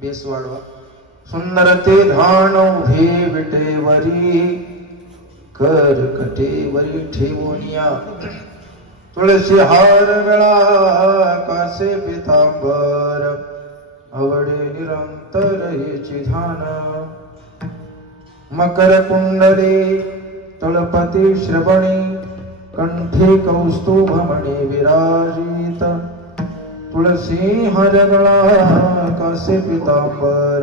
Base वाढवा. सुंदर ते धान उभे विटेवरी कर कटेवरी ठेवूनिया तुळसी हार गळा कासे पितांबर आवडे निरंतर हेची ध्यान. मकर कुंडली तळपती श्रवणी कंठी कौस्तुभमणी विराजित तुळसी हार गळा कासे पितांबर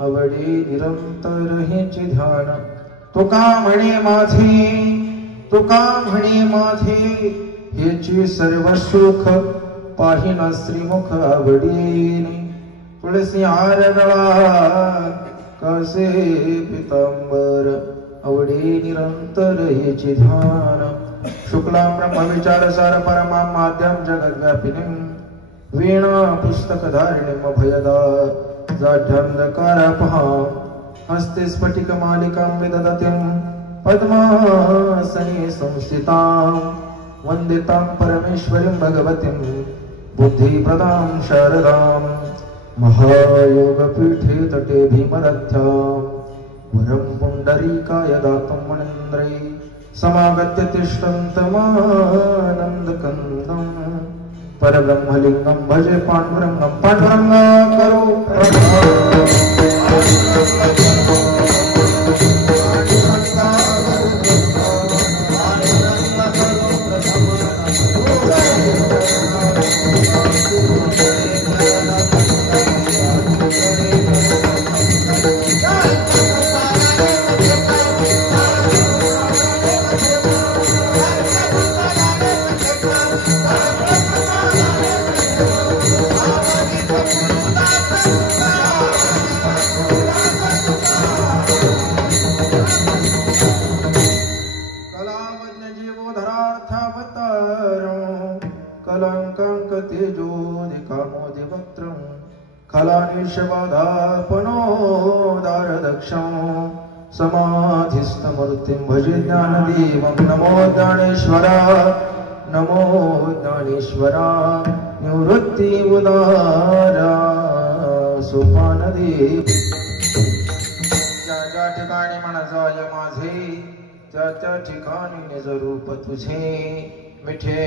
आवडी निरंतर हेची ध्यान. तुका म्हणे माझे हेची सर्व सुख पाहिना श्रीमुख आवडीने तुळसी हार गळा कासे पितांबर आवडी निरंतर हेची ध्यान. शुक्लां ब्रह्म विचार सार परमा माध्यम जगद्व्यापिनीं वीणा पुस्तकधारिणीं अभयदा जाढ्यांधकारपहां हस्ते स्फटिक मालिकां विदधतीं पद्मासने संस्थितां वन्दितां परमेश्वरीं भगवतीं बुद्धिप्रदां शारदां महायोगपीठे तटे भीमरथ्यां वरं पुण्डरीकाय दातुं मुनीन्द्रै समागत्य तिष्ठन्तमानन्दकन्दं परब्रह्मलिङ्गं भजे पाण्डुरङ्गं पाण्डुरङ्ग करो खलानिशबाधापनोदारदक्षं समाधिस्थमूर्तिं भजे ज्ञानदेवं. नमो ज्ञानेश्वरा नमो ज्ञानेश्वरा निवृत्ति उदारा सोपानदेव. ज्या ठिकाणी मन जाय माझे त्या ठिकाणी निज रूप तुझे मिठे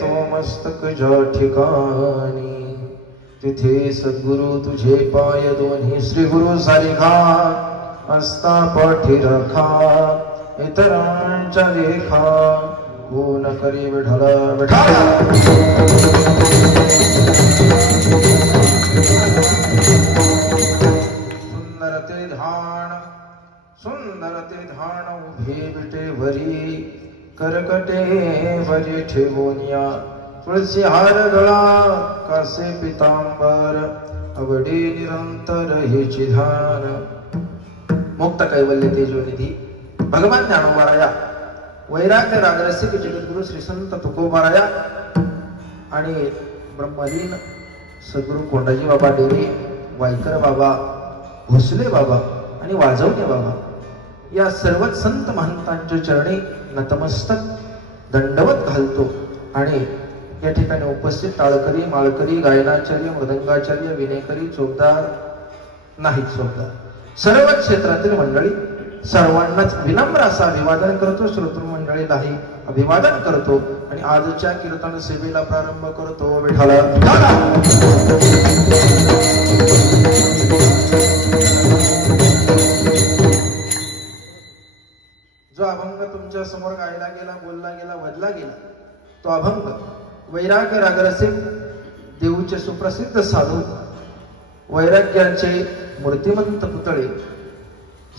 तो मस्तक ज्या ठिकाणी तिथे सद्गुरु तुझे पाय दोन्ही श्री गुरु सारिखा असता पाठी रखा इतरांच्या लेखा हो न करी विठला विठाला. सुंदर ते धान उभे विटेवरी करकटे वरी ठेवूनिया तुळसी हार गळा कासे पितांबर आवडी निरंतर हेची ध्यान. मुक्त कैवल्य तेजोनिधी भगवान ज्ञानोबाराया वैराग्य रागरसिक जगद्गुरु श्री संत तुकोबाराया आणि ब्रह्मलीन सद्गुरु कोंडाजी बाबा डेरे वायकर बाबा भोसले बाबा आणि वाजवणे बाबा या सर्वच संत महंतांच्या चरणी नतमस्तक दंडवत घालतो. आणि या ठिकाणी उपस्थित टाळकरी माळकरी गायनाचार्य मृदंगाचार्य विनेकरी चोपदार नाही चोपदार सर्व क्षेत्रातील मंडळी सर्वांनाच विनम्र असा अभिवादन करतो. श्रोतृ मंडळीलाही अभिवादन करतो आणि आजच्या कीर्तन सेवेला प्रारंभ करतो. विठ्ठला जो अभंग तुमच्या समोर गायला गेला बोलला गेला वदला गेला तो अभंग वैराग्य रागरसिक देऊचे सुप्रसिद्ध साधू वैराग्याचे मूर्तिमंत पुतळे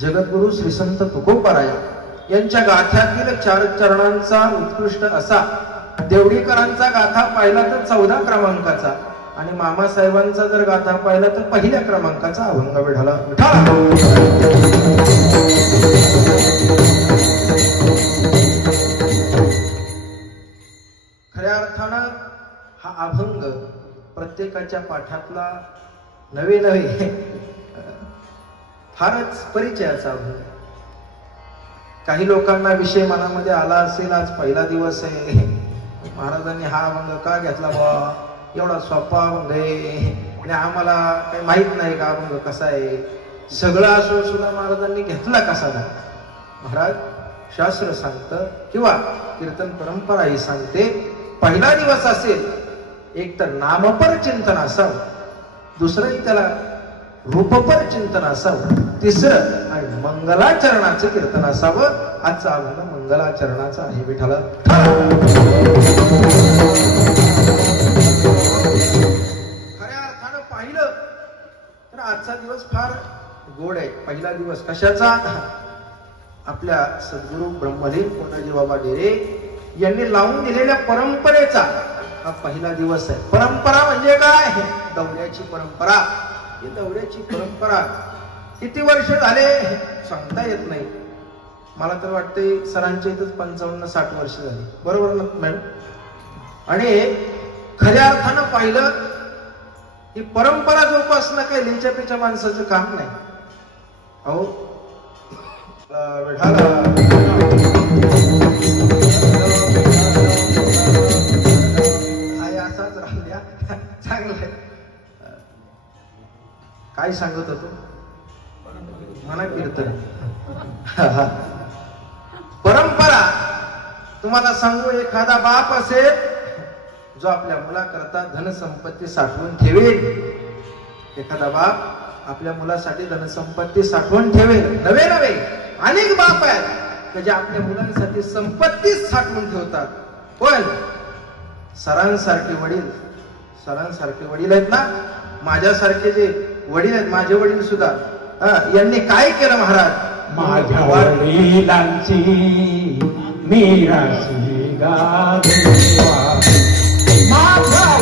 जगद्गुरु श्री संत तुकोबाराया यांच्या गाथ्यातील 4 चरणांचा उत्कृष्ट असा देवडीकरांचा गाथा पाहिला तर 14 क्रमांकाचा आणि मामासाहेबांचा जर गाथा पाहिला तर पहिल्या क्रमांकाचा अभंग विठ्ठला खऱ्या अर्थानं हा अभंग प्रत्येकाच्या पाठातला नवे फारच परिचयाचा अभंग. काही लोकांना विषय मनामध्ये आला असेल आज पहिला दिवस आहे महाराजांनी हा अभंग का घेतला बा एवढा सोपा अभंग आहे आणि आम्हाला काही माहित नाही का अभंग कसा आहे, सगळं असून सुद्धा महाराजांनी घेतला कसा नाही. महाराज शास्त्र सांगतं किंवा कीर्तन परंपरा ही सांगते, पहिला दिवस असेल एक तर नामपर चिंतन असावं, दुसरंही त्याला रूपपर चिंतन असावं, तिसरं आणि मंगलाचरणाचं कीर्तन असावं. आजचा अभंग मंगलाचरणाचा आहे. विठाला खऱ्या अर्थानं पाहिलं तर आजचा दिवस फार गोड आहे. पहिला दिवस कशाचा? आपल्या सद्गुरु ब्रह्मलीन कोंडाजी बाबा डेरे यांनी लावून दिलेल्या परंपरेचा हा पहिला दिवस आहे. परंपरा म्हणजे काय? दौऱ्याची परंपरा. ही दौऱ्याची परंपरा किती वर्ष झाले सांगता येत नाही. मला तर वाटते सरांच्या इथंच 55-60 वर्ष झाली, बरोबर ना मॅडम? आणि खऱ्या अर्थानं पाहिलं ही परंपरा जोपासणं काही लिंच्यापेच्या माणसाचं काम नाही. अहो असाच राहू द्या, चांगलं आहे. काय सांगत होतो? म्हणा कीर्तन. परंपरा तुम्हाला सांगू, एखादा बाप असेल जो आपल्या मुलाकरता धनसंपत्ती साठवून ठेवेल, एखादा बाप आपल्या मुलासाठी धनसंपत्ती साठवून ठेवेल. नवे नवे अनेक बाप आहेत की जे आपल्या मुलांसाठी संपत्ती साठवून ठेवतात. पण सरांसारखे वडील आहेत ना, माझ्यासारखे जे वडील आहेत, माझे वडील सुद्धा यांनी काय केलं महाराज? माझ्या वडिलांची मीराशी गादेवा, माझ्या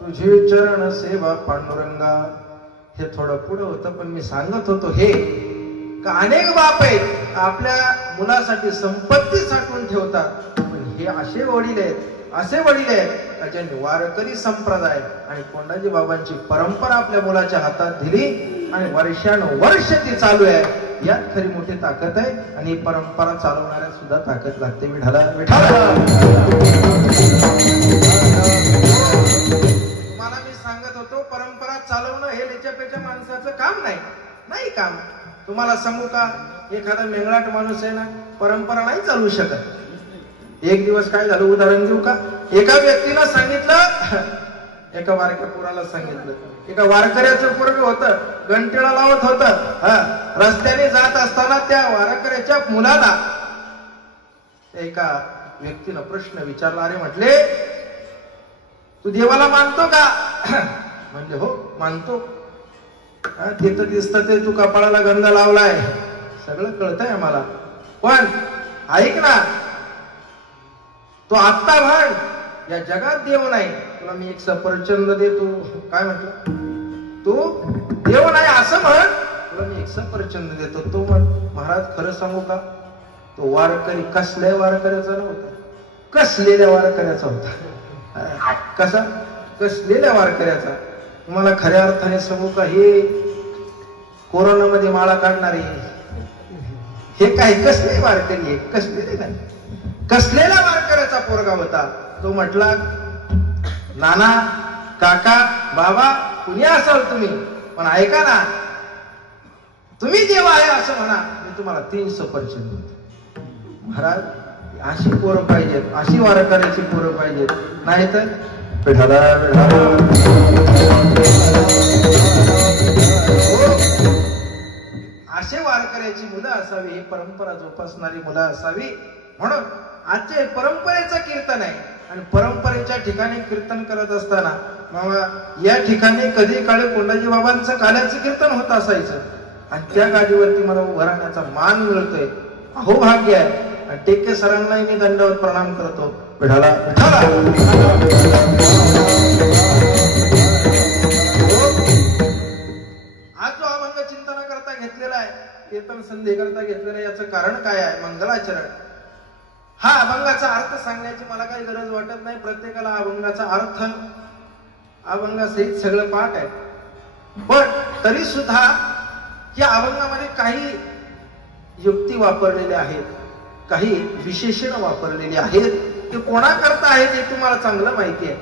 तुझी चरण सेवा पांडुरंगा. हे थोडं पुढं होतं, पण मी सांगत होतो हे का अनेक बाप आहेत आपल्या मुलासाठी संपत्ती साठवून ठेवतात. पण हे असे वडील आहेत ज्यांनी वारकरी संप्रदाय आणि कोंडाजी बाबांची परंपरा आपल्या मुलाच्या हातात दिली आणि वर्षानुवर्ष ती चालू आहे. यात खरी मोठी ताकद आहे आणि परंपरा चालवणाऱ्या सुद्धा ताकद लागते. विठाला तुम्हाला मी सांगत होतो, परंपरा चालवणं हे लेच्यापेच्या माणसाचं काम नाही काम. तुम्हाला सांगू का, एखादा मेंगलाट माणूस आहे ना, परंपरा नाही चालवू शकत. एक दिवस काय झालं, उदाहरण देऊ का? एका व्यक्तीला सांगितलं, एका वारक्या पोराला सांगितलं, एका वारकऱ्याचं पोरग होतं, घंटेला लावत होतं. रस्त्याने जात असताना त्या वारकऱ्याच्या मुलाला एका व्यक्तीनं प्रश्न विचारला. अरे म्हटले, तू देवाला मानतो का? म्हणले हो मानतो. ते तर दिसतं, ते तू कपाळाला गंध लावलाय, सगळं कळतंय आम्हाला, पण ऐक ना, तो आत्ता म्हण या जगात देव नाही, तुला मी एक सफरचंद देतो. काय म्हटलं? तू देव नाही असं म्हण, तुला मी 1 सफरचंद देतो. तो म्हण, महाराज खरं सांगू का, तो वारकरी कसल्या वारकऱ्याचा नव्हता, कसलेल्या वारकऱ्याचा होता. कसा? कसलेल्या वारकऱ्याचा. तुम्हाला खऱ्या अर्थाने सांगू का, हे कोरोनामध्ये माळा काढणारे हे काय कसले वारकरी आहे? कसलेले नाही, कसलेल्या वारकऱ्याचा पोरगा होता. तो म्हटला, नाना, काका, बाबा, कुणी असाल तुम्ही, पण ऐका ना, तुम्ही देव आहे असं म्हणा, मी तुम्हाला 3 सफरचंद देतो. महाराज, अशी पोरं पाहिजेत, अशी वारकऱ्याची पोरं पाहिजेत, नाहीतर विठाला असे वारकऱ्याची मुलं असावी, ही परंपरा जोपासणारी मुलं असावी. म्हणून आजचे परंपरेचं कीर्तन आहे आणि परंपरेच्या ठिकाणी कीर्तन करत असताना बाबा या ठिकाणी कधी काळी कोंडाजी बाबांचं काल्याचं कीर्तन होत असायचं आणि त्या गाडीवरती मला उभं राहण्याचा मान मिळतोय. अहो भाग्य आहे. टेके सरांनाही मी दंडवत प्रणाम करतो. विठाला विठाला. आज जो अभंग चिंतन करता घेतलेला आहे, कीर्तन संधी करता घेतलेला आहे, याचं कारण काय आहे? मंगलाचरण. हा अभंगाचा अर्थ सांगण्याची मला काही गरज वाटत नाही. प्रत्येकाला अभंगाचा अर्थ अभंगासहित सगळं पाठ आहे. पण तरी सुद्धा या अभंगामध्ये काही युक्ती वापरलेल्या आहेत, काही विशेषण वापरलेली आहेत. ते कोणाकरता आहेत हे तुम्हाला चांगलं माहिती आहे,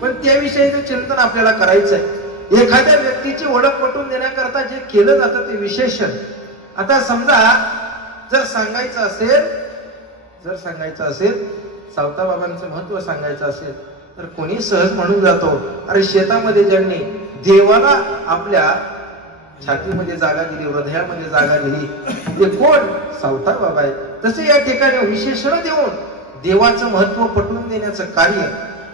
पण त्याविषयीचं चिंतन आपल्याला करायचं आहे. एखाद्या व्यक्तीची ओळख पटवून देण्याकरता जे केलं जातं ते विशेषण. आता समजा जर सांगायचं असेल सावताबाबांचं महत्व सांगायचं असेल तर कोणी सहज म्हणून जातो, अरे शेतामध्ये ज्यांनी देवाला आपल्या छातीमध्ये जागा दिली, हृदयामध्ये जागा दिली, ते कोण? सावताबाबा आहे. तसे या ठिकाणी विशेषण देऊन देवाचं महत्व पटवून देण्याचं कार्य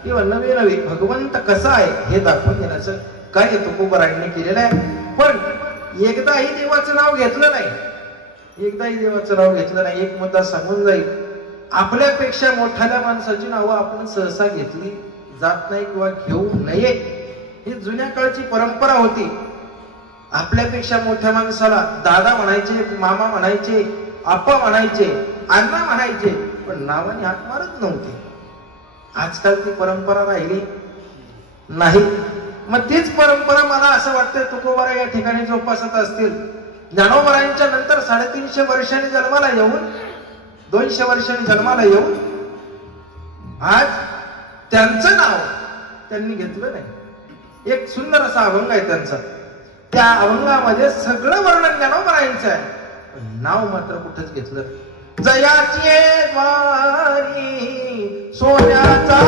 किंवा नवे नवे भगवंत कसा आहे हे दाखवून देण्याचं कार्य तुकोबारायांनी केलेलं आहे. पण एकदाही देवाचं नाव घेतलं नाही. एक मुद्दा सांगून जाईल, आपल्यापेक्षा मोठ्या माणसाची नावं आपण सहसा घेतली जात नाही किंवा घेऊ नये. ही जुन्या काळची परंपरा होती. आपल्यापेक्षा मोठ्या माणसाला दादा म्हणायचे, मामा म्हणायचे, आप्पा म्हणायचे, अण्णा म्हणायचे, पण नावाने हाक मारत नव्हते. आजकाल ती परंपरा राहिली नाही. मग तीच परंपरा मला असं वाटतंय तुकोबारा या ठिकाणी जोपासत असतील. ज्ञानोबारायांच्या नंतर 350 वर्षांनी जन्माला येऊन, 200 वर्षांनी जन्माला येऊन आज त्यांचं नाव त्यांनी घेतलं नाही. एक सुंदर असा अभंग आहे त्यांचा. त्या अभंगामध्ये सगळं वर्णन ज्ञानोबारायांचं आहे, पण नाव मात्र कुठंच घेतलं. जयाची द्वारी सोन्याचा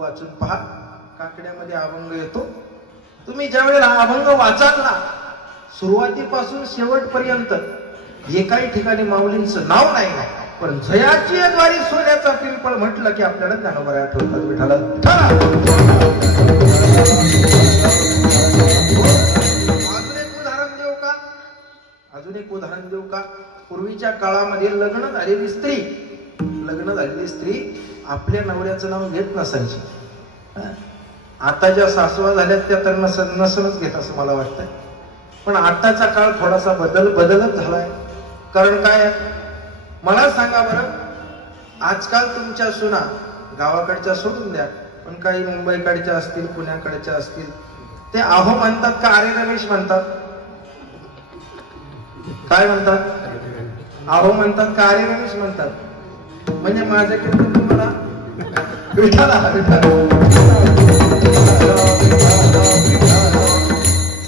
वाचून पहा. काकड्यामध्ये अभंग येतो. तुम्ही ज्यावेळेला अभंग वाचाल ना, सुरुवातीपासून शेवटपर्यंत एकाही ठिकाणी माऊलींचं नाव नाही, पण जयाची द्वारी सोन्याचा पिंपळ म्हटलं की आपल्याला ज्ञानोबा आठवतात. विठाला अजून एक उदाहरण देऊ का? पूर्वीच्या काळामध्ये लग्न झालेली स्त्री आपल्या नवऱ्याचं नाव घेत नसायची. आता ज्या सासवा झाल्यात त्या तर नसनच घेत असं मला वाटतंय. पण आताचा काळ थोडासा बदलच झालाय. कारण काय, मला सांगा बरं, आजकाल तुमच्या सुना गावाकडच्या सोडून द्या, पण काही मुंबईकडच्या असतील, पुण्याकडच्या असतील, ते आहो म्हणतात का अरे रमेश म्हणतात? काय म्हणतात? आहो म्हणतात का अरे रमेश म्हणतात? म्हणजे माझ्याकडे तुम्हाला विठाला विठाला.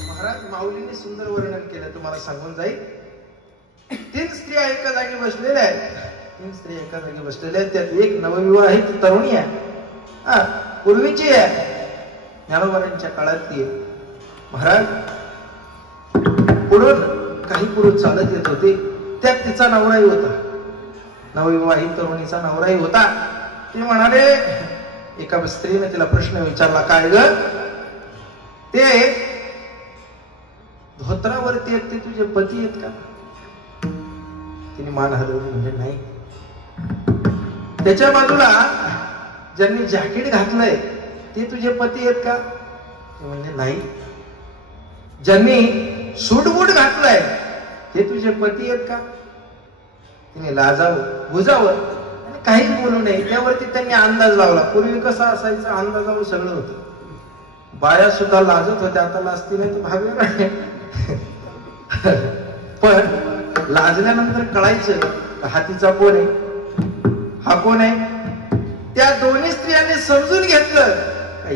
महाराज माऊलींनी सुंदर वर्णन केलं, तुम्हाला सांगून जाईल. 3 स्त्रिया एका जागी बसलेल्या आहेत. 3 स्त्रिया एका जागी बसलेल्या आहेत. त्यात एक नवविवाहित तरुणी आहे, पूर्वीची आहे, ज्ञानोबांच्या काळातली आहे. महाराज पुढून काही पुरुष चालत येत होते. त्यात तिचा नवराही होता, नवविवाहित तरुणीचा नवराही होता. ते म्हणाले, एका स्त्रीने तिला प्रश्न विचारला, काय ग ते धोत्रावरती आहेत ते तुझे पती आहेत का? तिने मान हलवली, म्हणजे नाही. त्याच्या बाजूला ज्यांनी जॅकेट घातलंय ते तुझे पती आहेत का? म्हणजे नाही. ज्यांनी सूटबूट घातलंय ते तुझे पती आहेत का? तिने लाजावं बुजावं आणि काहीच बोलू नये. त्यावरती त्यांनी अंदाज लावला. पूर्वी कसा असायचा, अंदाजावर सगळं होतं. बाया सुद्धा लाजत होत्या, आता लाजती नाही तर भाग वेगळा आहे. पण लाजल्यानंतर कळायचं हा तिचा कोण आहे, हा कोण आहे. त्या दोन्ही स्त्रियांनी समजून घेतलं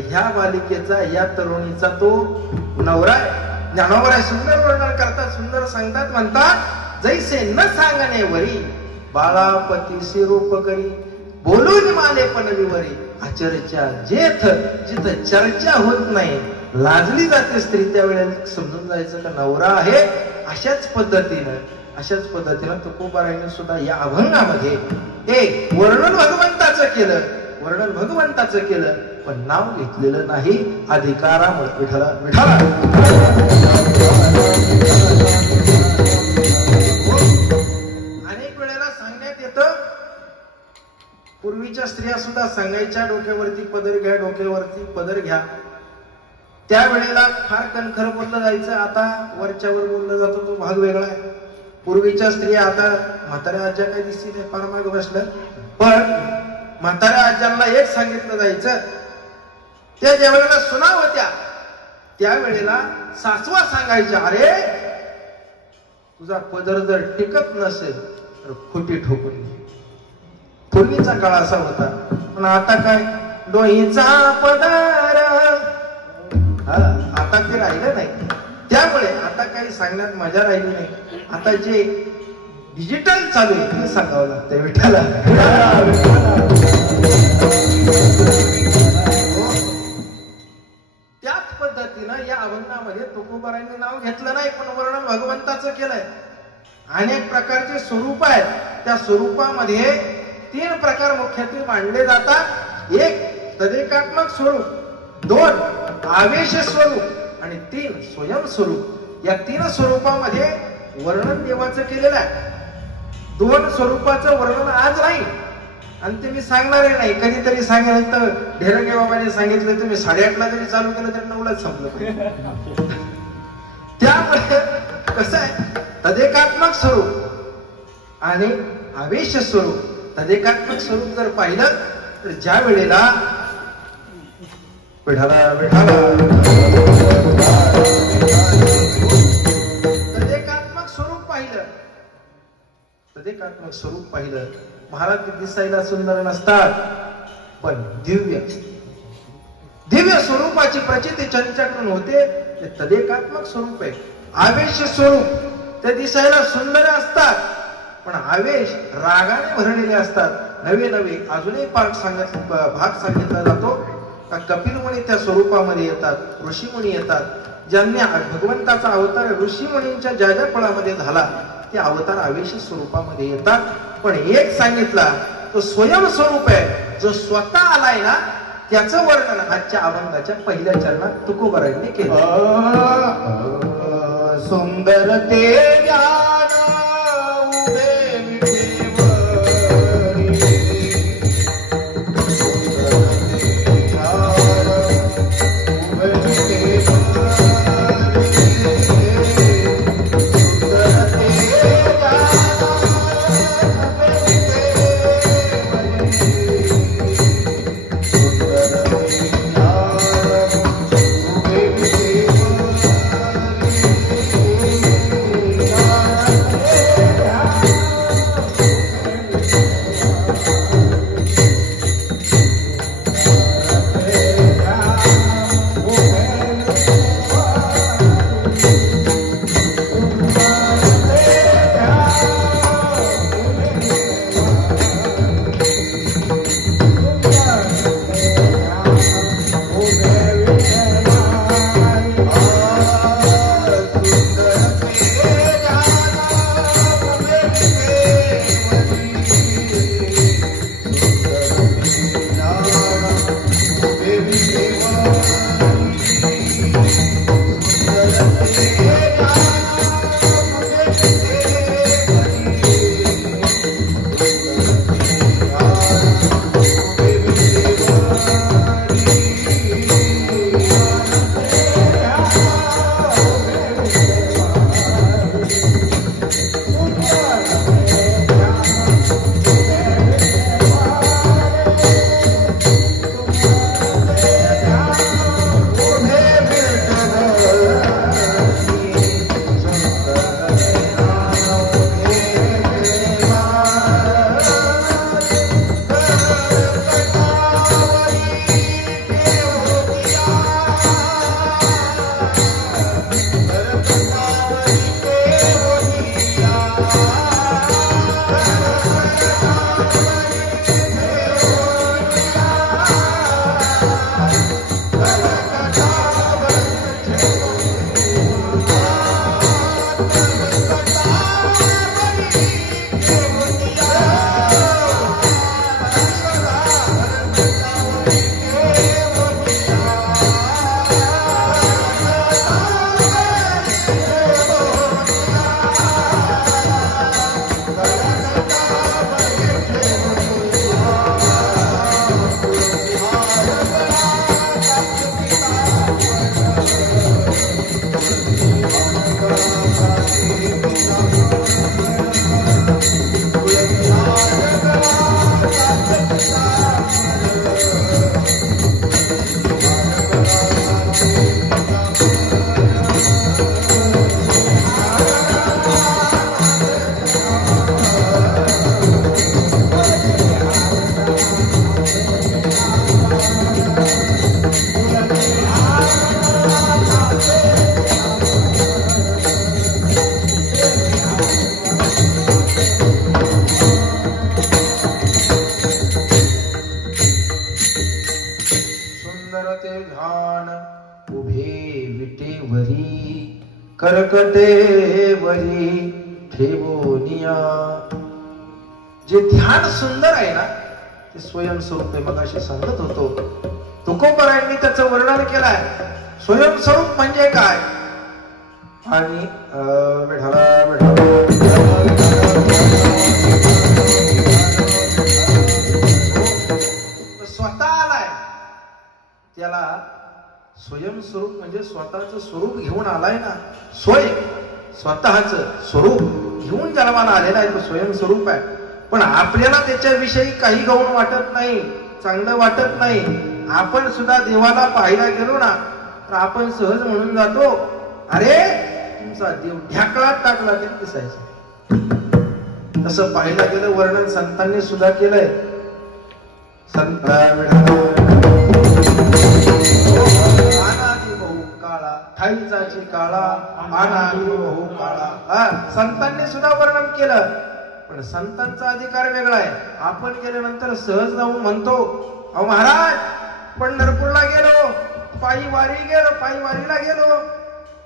ह्या बालिकेचा, या तरुणीचा तो नवरा आहे. ज्ञानोबा आहे सुंदर वर्णन करतात, सुंदर सांगतात, म्हणतात, जैसे न सांगणे वरी बाळापतीसी रूप करी, बोलून माने पण विवरी, आचर्चा जेथ जिथं चर्चा होत नाही लाजली जाते स्त्री, त्यावेळेला समजून जायचं का नवरा आहे. अशाच पद्धतीनं तुकोबारायांनी सुद्धा या अभंगामध्ये एक वर्णन भगवंताचं केलं, वर्णन भगवंताचं केलं, पण नाव घेतलेलं नाही अधिकारामुळे. विठाला विठाला. अनेक वेळेला सांगण्यात येतं, पूर्वीच्या स्त्रिया सुद्धा सांगायच्या, डोक्यावरती पदर घ्या, डोक्यावरती पदर घ्या. त्यावेळेला फार कणखर बोललं जायचं, आता वरच्यावर बोललं जातं, तो भाग वेगळा आहे. पूर्वीच्या स्त्रिया, आता म्हाताऱ्या आज्या काही दिसती नाही, फार माग बसल्या, पण म्हाताऱ्या आज्यांना एक सांगितलं जायचं, त्या ज्या वेळेला सुना होत्या त्यावेळेला सासवा सांगायच्या, अरे तुझा पदर जर टिकत नसेल तर खोटी ठोकून घे. पूर्वीचा काळ असा होता. पण आता काय, डोईचा पदर, आता ते राहिलं नाही. त्यामुळे आता काही सांगण्यात मजा राहिली नाही. आता जे डिजिटल चालू आहे ते सांगावं लागतं. विठाला. त्याच पद्धतीनं या अभंगामध्ये तुकोबारायांनी नाव घेतलं नाही, पण वर्णन भगवंताचं केलंय. अनेक प्रकारचे स्वरूप आहेत. त्या स्वरूपामध्ये 3 प्रकार मुख्यत्वे मांडले जातात. एक तदेकात्मक स्वरूप, 2 आवेश स्वरूप आणि 3 स्वयं स्वरूप. या 3 स्वरूपामध्ये वर्णन देवाचं केलेलं आहे. 2 स्वरूपाचं वर्णन आज नाही आणि ते मी सांगणार नाही. कधीतरी सांगेल तर ढेरंगे बाबांनी सांगितलं, तुम्ही 8:30ला जरी चालू केलं तरी 9लाच संपलं. त्यामुळे कसं आहे, तदेकात्मक स्वरूप आणि आवेश स्वरूप. तदेकात्मक स्वरूप जर पाहिलं तर ज्या वेळेला विठाला विठाला तदेकात्मक स्वरूप पाहिलं, तदेकात्मक स्वरूप पाहिलं, महाराज दिसायला सुंदर नसतात पण दिव्य स्वरूपाची प्रचिती त्यांच्याकडून होते. ते तदेकात्मक स्वरूप आहे. आवेश स्वरूप ते दिसायला सुंदर असतात पण आवेश रागाने भरलेले असतात. नवे नवे अजूनही भाग सांगितला जातो. कपिल मुनी त्या स्वरूपामध्ये येतात, ऋषीमुनी येतात. ज्यांनी भगवंताचा अवतार ऋषीमुनींच्या ज्या ज्या फळामध्ये झाला ते अवतार आवेश स्वरूपामध्ये येतात. पण एक सांगितला तो स्वयं स्वरूप आहे, जो स्वतः आलाय ना, त्याचं वर्णन आजच्या अभंगाच्या पहिल्या चरणात तुकोबारायांनी केलं. सुंदर ते करकटेवरी ठेवोनिया. जे ध्यान सुंदर आहे ना ते स्वयंस्वरूप. मगाशी सांगत होतो तुकोबरायांनी त्याचं वर्णन केलंय. स्वयंस्वरूप म्हणजे काय. आणि स्वतः आलाय त्याला स्वयंस्वरूप म्हणजे स्वतःच स्वरूप घेऊन आलाय ना. स्वतःच स्वरूप घेऊन जन्माला आलेला आहे तो स्वयंस्वरूप आहे. पण आपल्याला त्याच्याविषयी काही गौण वाटत नाही, चांगलं वाटत नाही. आपण सुद्धा देवाला पाहायला गेलो ना तर आपण सहज म्हणून जातो, अरे तुमचा देव ढाकळात टाकला तरी दिसायचं. तसं पाहायला गेलं वर्णन संतांनी सुद्धा केलंय. संत ठाईचाची काळा अनादी बहु काळा. संतांनी सुद्धा वर्णन केलं. पण संतांचा अधिकार वेगळा आहे. आपण गेल्यानंतर सहज जाऊन म्हणतो, अहो महाराज पंढरपूरला गेलो, पायी वारीला गेलो.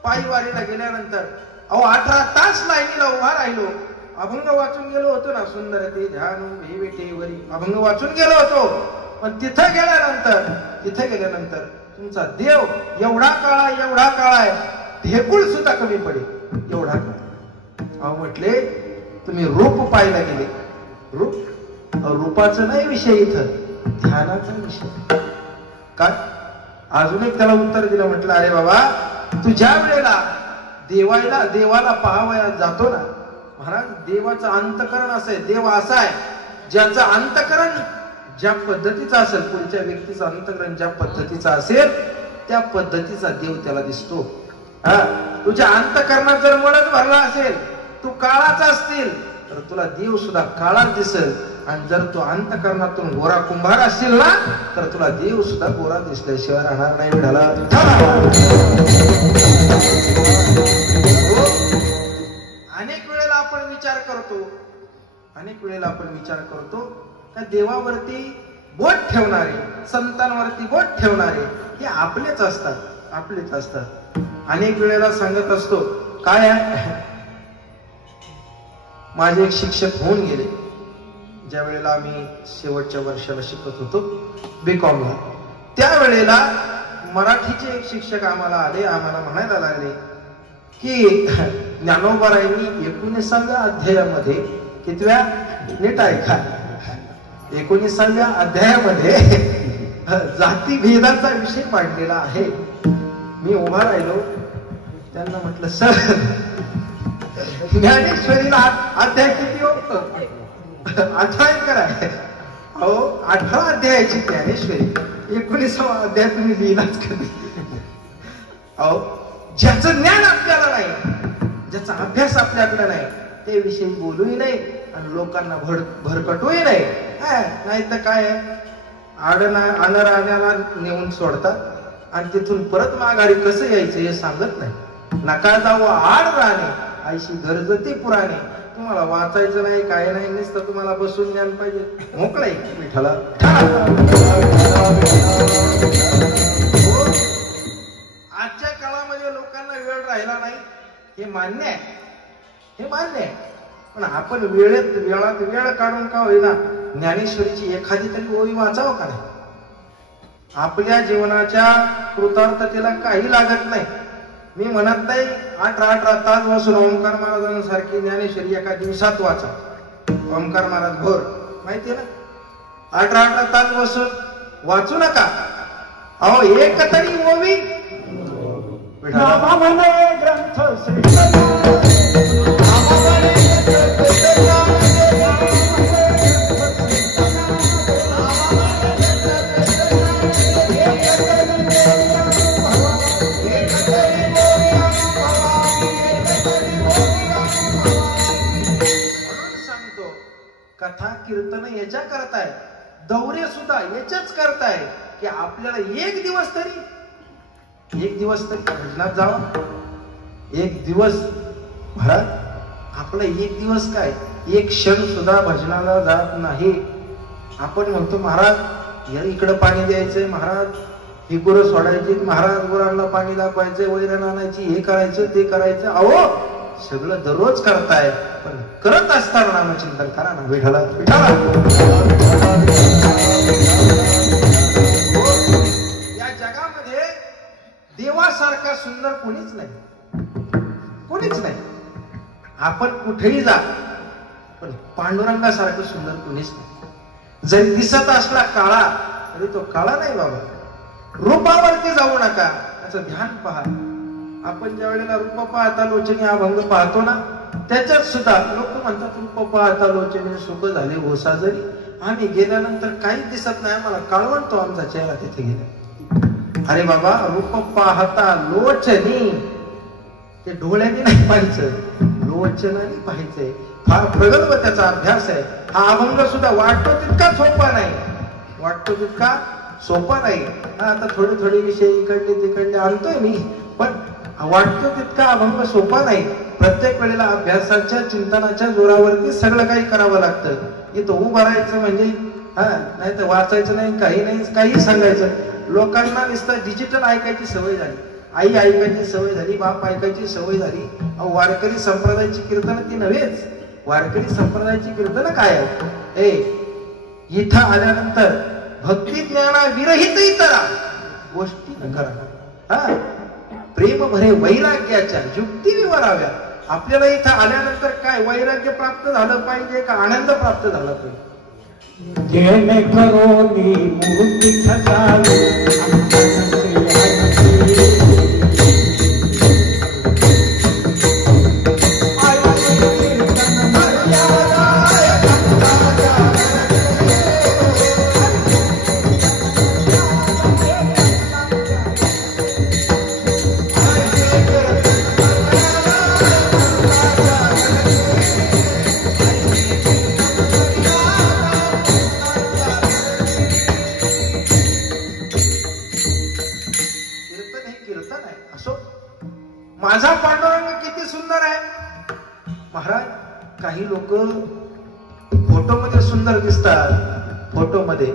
पायी वारीला गेल्यानंतर अहो 18 तास लाईनीला उभा राहिलो. अभंग वाचून गेलो होतो ना. सुंदर ते ध्यान भेटेवरी अभंग वाचून गेलो होतो. पण तिथं गेल्यानंतर तुमचा देव एवढा काळा आहे, ढेकूळ सुद्धा कमी पडेल एवढा काळा. अहो म्हटले तुम्ही रूप पाहायला गेले. रूपाचं नाही विषय इथं, ध्यानाचा विषय. काय अजून एक त्याला उत्तर दिलं. म्हटलं अरे बाबा तू ज्या वेळेला देवाला पाहावया जातो ना महाराज, देवाचं अंतकरण असं आहे. देव असा आहे ज्याचं अंतकरण ज्या पद्धतीचा असेल, पुढच्या व्यक्तीचं अंतकरण ज्या पद्धतीचा असेल त्या पद्धतीचा देव त्याला दिसतो. तुझ्या अंतकरणात जर मनच भरला असेल, तू काळाचा असतील तर तुला देव सुद्धा काळाच दिसेल. आणि जर तू अंतकरणातून गोरा कुंभार असशील ना तर तुला देव सुद्धा गोरा दिसल्याशिवाय राहणार नाही. मिळाला अनेक वेळेला आपण विचार करतो का देवावरती बोट ठेवणारे, संतांवरती बोट ठेवणारे हे आपलेच असतात. अनेक वेळेला सांगत असतो. काय आहे, माझे एक शिक्षक होऊन गेले. ज्या वेळेला आम्ही शेवटच्या वर्षाला शिकत होतो B.Com ला, त्यावेळेला मराठीचे एक शिक्षक आम्हाला म्हणायला लागले की ज्ञानोबारायांनी 19व्या अध्यायामध्ये कितव्या नीट ऐका 19व्या अध्यायामध्ये जातीभेदाचा विषय मांडलेला आहे. मी उभा राहिलो. त्यांना म्हटलं सर ज्ञानेश्वरीला अध्याय किती होत? 18 कराय. अहो 18 अध्यायाची ज्ञानेश्वरी, 19वा अध्याय तुम्ही लिहिलाच कधी? अहो ज्याचं ज्ञान आपल्याला नाही, ज्याचा अभ्यास आपल्याकडे नाही, ते विषयी बोलूही नाही आणि लोकांना भरकटूही नाही. नाही तर काय आणायला नेऊन सोडतात आणि तिथून परत माघारी कसं यायचं हे सांगत नाही. नका जाऊ आड राहणे आईशी गरजती पुराणे. तुम्हाला वाचायचं नाही, काय नाही, नुसतं तुम्हाला बसून ज्ञान पाहिजे. मोकळाय विठ्ठला. आजच्या काळामध्ये लोकांना वेळ राहिला नाही हे मान्य आहे. पण आपण वेळात वेळ काढून का होईना ज्ञानेश्वरीची एखादी तरी ओवी वाचावं का नाही? आपल्या जीवनाच्या कृतार्थतेला काही लागत नाही. मी म्हणत नाही 18 तास बसून ओंकार महाराजांसारखी ज्ञानेश्वरी एका दिवसात वाचा. ओंकार महाराज भोर माहितीये ना, 18 तास बसून वाचू नका. अहो एक तरी ओवी नामावने ग्रंथ श्री कथा कीर्तन याच्या करताय, दौरे सुद्धा याच्याच करताय की आपल्याला एक दिवस तरी भजनात जावा. एक दिवस महाराज आपला एक दिवस काय, एक क्षण सुद्धा भजनाला जात नाही. आपण म्हणतो महाराज या इकडं पाणी द्यायचंय, महाराज ही गुरं सोडायची, महाराज गुरांना पाणी दाखवायचंय, वैरण आणायची, हे करायचं ते करायचं. अहो सगळं दररोज करताय, पण करत असताना नामचिंतन करा ना. विठाला विठाला या जगामध्ये देवासारखा सुंदर कोणीच नाही. आपण कुठेही जा, पण पांडुरंगासारखं सुंदर कोणीच नाही. जरी दिसत असला काळा तरी तो काळा नाही बाबा. रूपावरती जाऊ नका, त्याचं ध्यान पहा. आपण ज्या वेळेला रूप पाहता लोचनी अभंग पाहतो ना, त्याच्यात सुद्धा लोक म्हणतात रूप पाहता लोचनी सुख झाले ओसा जरी. आम्ही गेल्यानंतर काहीच दिसत नाही, आम्हाला काळवंतो आमचा चेहरा तिथे गेला. अरे बाबा रूप पाहता लोचनी, ते डोळ्याने नाही पाहायचं, लोचनाने पाहायचंय. फार प्रगल्भ त्याचा अभ्यास आहे. हा अभंग सुद्धा वाटतो तितका सोपा नाही. आता थोडे विषय इकडले तिकडले आणतोय मी, पण वाटतो तितका अभंग सोपा नाही. प्रत्येक वेळेला अभ्यासाच्या चिंतनाच्या जोरावरती सगळं काही करावं लागतं. इथं उभं राहायचं म्हणजे नाही तर वाचायचं नाही, काही सांगायचं. लोकांना नुसतं डिजिटल ऐकायची सवय झाली, आई ऐकायची सवय झाली, बाप ऐकायची सवय झाली. वारकरी संप्रदायाची कीर्तन ती नव्हेच. वारकरी संप्रदायाची कीर्तन काय आहे? इथं आल्यानंतर भक्ती ज्ञाना विरहित इतरा गोष्टी न करा. प्रेम भरे वैराग्याच्या युक्ती विवराव्या. आपल्याला इथं आल्यानंतर काय वैराग्य प्राप्त झालं पाहिजे का आनंद प्राप्त झाला पाहिजे? जेणे करोनी मूर्ती खजालो माझा पांडुरंग किती सुंदर आहे महाराज. काही लोक फोटोमध्ये सुंदर दिसतात, फोटोमध्ये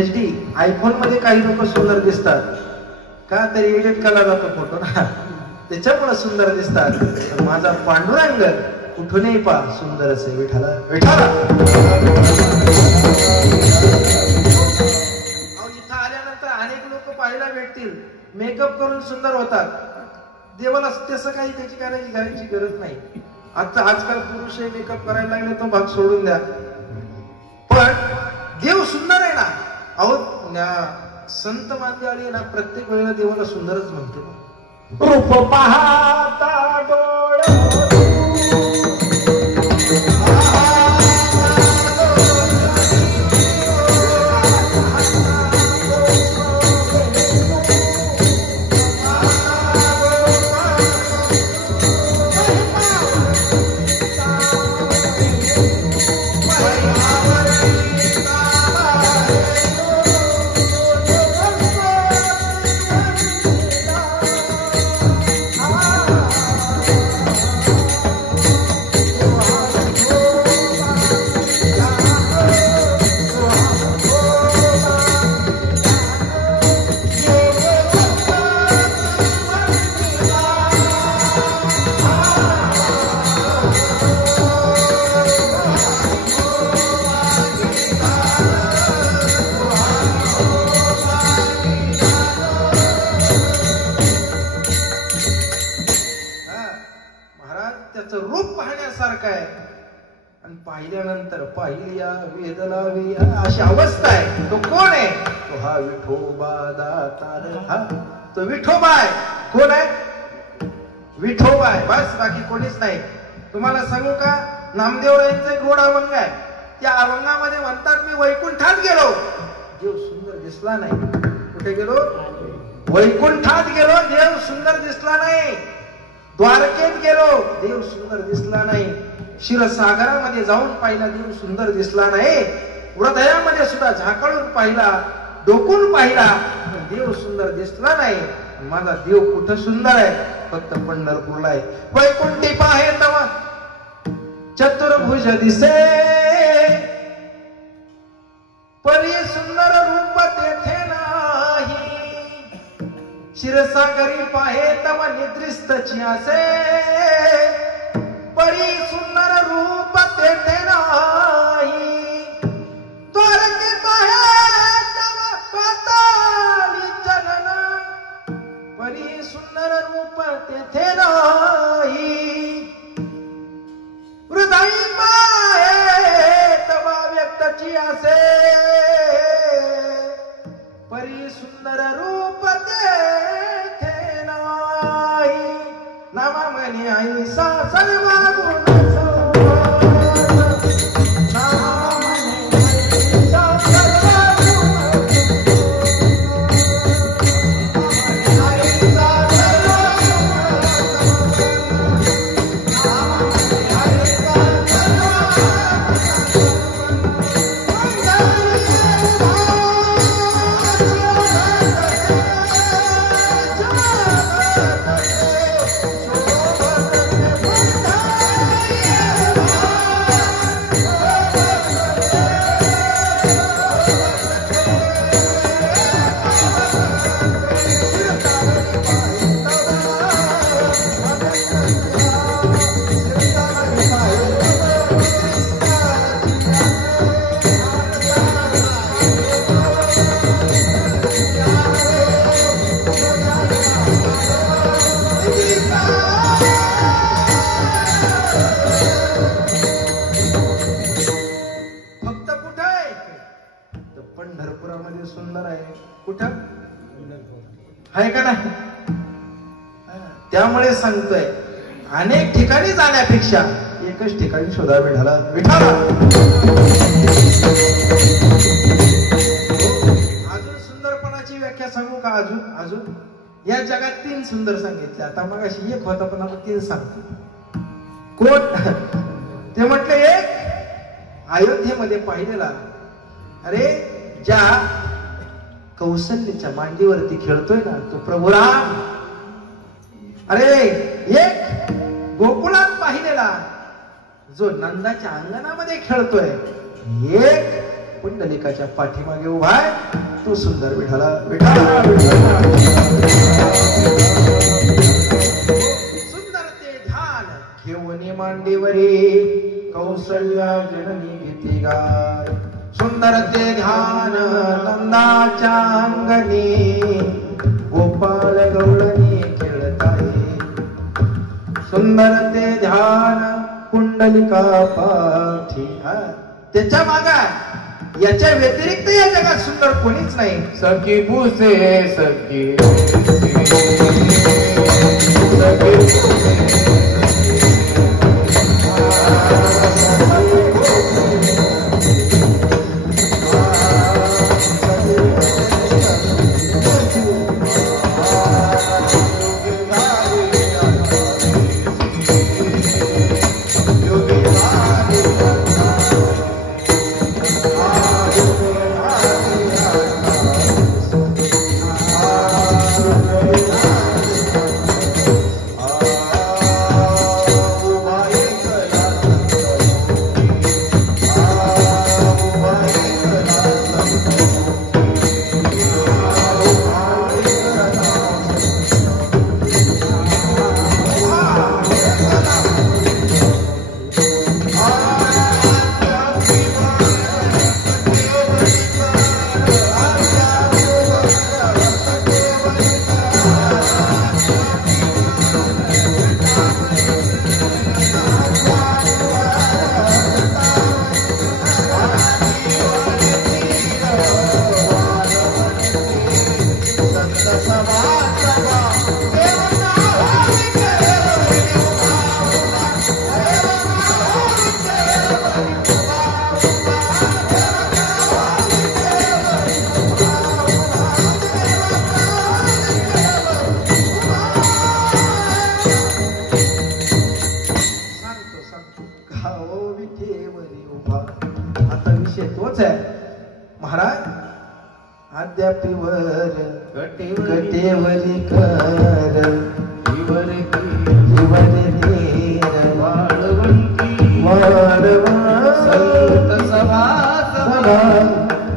HD आयफोन मध्ये काही लोक सुंदर दिसतात. का तरी एडिट केला जातो फोटो ना, त्याच्यामुळे सुंदर दिसतात. माझा पांडुरंग कुठूनही पहा सुंदरच आहे. विठाला विठाला इथं आल्यानंतर अनेक लोक पाहायला भेटतील मेकअप करून सुंदर होतात. देवाला तसं काही त्याची करायची गरज नाही. आता आजकाल पुरुष मेकअप करायला लागले तो भाग सोडून द्या, पण देव सुंदर आहे ना. अहो संत मांदियाळी ना प्रत्येक वेळेला देवाला सुंदरच म्हणते. रूप पाहता डोळे पाहिल्यानंतर पाहिल्या वेद लावी अशी अवस्था आहे. तो कोण आहे? तो हा विठोबा दातार. हा तो विठोबा आहे. कोण आहे? विठोबा आहे, बस, बाकी कोणीच नाही. तुम्हाला सांगू का, नामदेवरायांचा एक गोड अभंग आहे. त्या अभंगामध्ये म्हणतात, मी वैकुंठात गेलो, देव सुंदर दिसला नाही. कुठे गेलो? वैकुंठात गेलो, देव सुंदर दिसला नाही. द्वारकेत गेलो, देव सुंदर दिसला नाही. क्षीरसागरामध्ये जाऊन पाहिला, देव सुंदर दिसला नाही. हृदयामध्ये सुद्धा झाकळून पाहिला, डोकून पाहिला, पण देव सुंदर दिसला नाही. माझा देव कुठं सुंदर आहे? फक्त पंढरपूरला आहे. वैकुंठी पाहे तवा चतुर्भुज दिसे, परी सुंदर रूप तेथे नाही. क्षीरसागरी पाहे तव निद्रिस्तची असे, परी सुंदर रूप तेथे नाही. द्वारके पाहे तव पाताळी चलन, परी सुंदर रूप तेथे नाही. हृदयी पाहे तव व्यक्तची असे, परी सुंदर रूप तेथे नाही. नामा म्हणे आई सा सर्व गुण पंढरपुरामध्ये सुंदर आहे. कुठं आहे का नाही? त्यामुळे सांगतोय, अनेक ठिकाणी जाण्यापेक्षा एकच ठिकाणी शोधा विठाला. विठाला अजून सुंदरपणाची व्याख्या सांगू का? अजून अजून या जगात 3 सुंदर सांगितले. आता मग अशी एक होता, पण आपण 3 सांगतो. कोण ते म्हटले? एक अयोध्येमध्ये पाहिलेला, अरे ज्या कौशल्याच्या मांडीवरती खेळतोय ना, तो प्रभू राम. अरे एक गोकुळात पाहिलेला, जो नंदाच्या अंगणामध्ये खेळतोय. एक पुंडलिकाच्या पाठीमागे उभा आहे, तो सुंदर. विठाला विठाला सुंदर ते ध्यान घेऊन मांडीवरी, कौशल्या जननी भीती गाय. सुंदर ते ध्यान नंदाच्या अंगणी, गोपाल गौळणी खेळताय. सुंदर ते ध्यान कुंडलिका पाठी. त्याच्या मागा याच्या व्यतिरिक्त या जगात सुंदर कोणीच नाही. सखी पुसे सखी अद्यापिवर कटेवरी कर हिवर धीर वाळवा संत सभा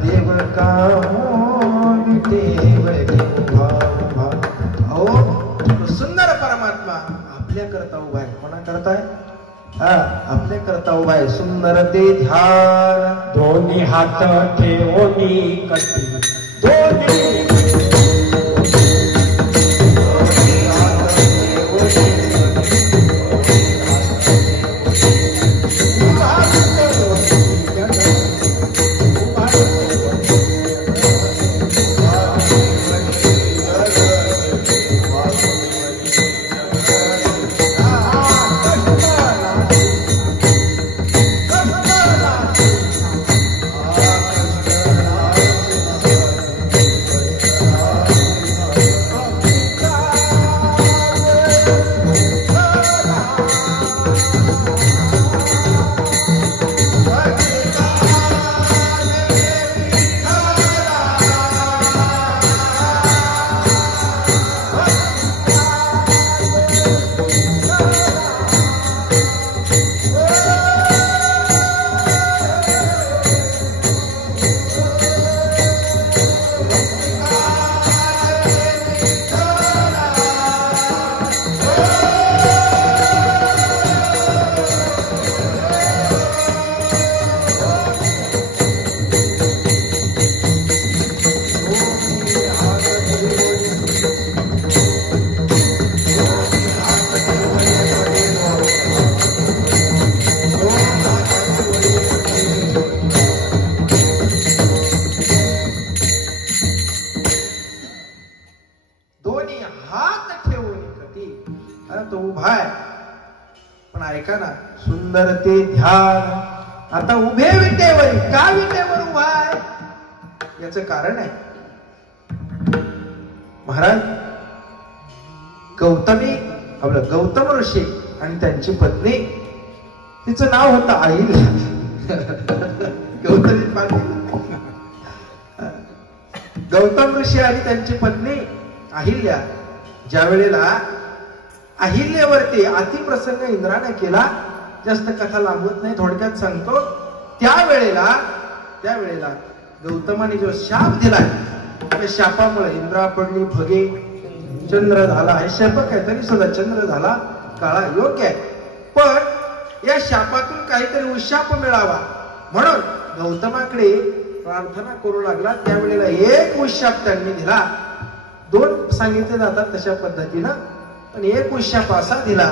देव अहो सुंदर परमात्मा आपल्या करता उभा आहे. कोणा करताय? आपल्या करता उभा आहे. सुंदर ते ध्यान दोन्ही हात ठेवोनी कटी दोन्ही सुंदर ते ध्यान. आता उभे विटेवर का विटेवर उभा आहे? याच कारण आहे. महाराज गौतम ऋषी आणि त्यांची पत्नी, तिचं नाव होतं अहिल्या. गौतम ऋषी आणि त्यांची पत्नी अहिल्या ज्या वेळेला अहिल्यावरती अतिप्रसंग इंद्राने केला, जास्त कथा लांबवत नाही, थोडक्यात सांगतो. त्यावेळेला गौतमाने जो शाप दिलाय, त्या शापामुळे इंद्रा पडली भगे, चंद्र झाला. हे शापक आहे तरी सुद्धा चंद्र झाला काळा, योग्य आहे. पण या शापातून काहीतरी उशाप मिळावा म्हणून गौतमाकडे प्रार्थना करू लागला. त्यावेळेला एक उशाप त्यांनी दिला. दोन सांगितले जातात तशा पद्धतीनं, पण एक उशाप असा दिला,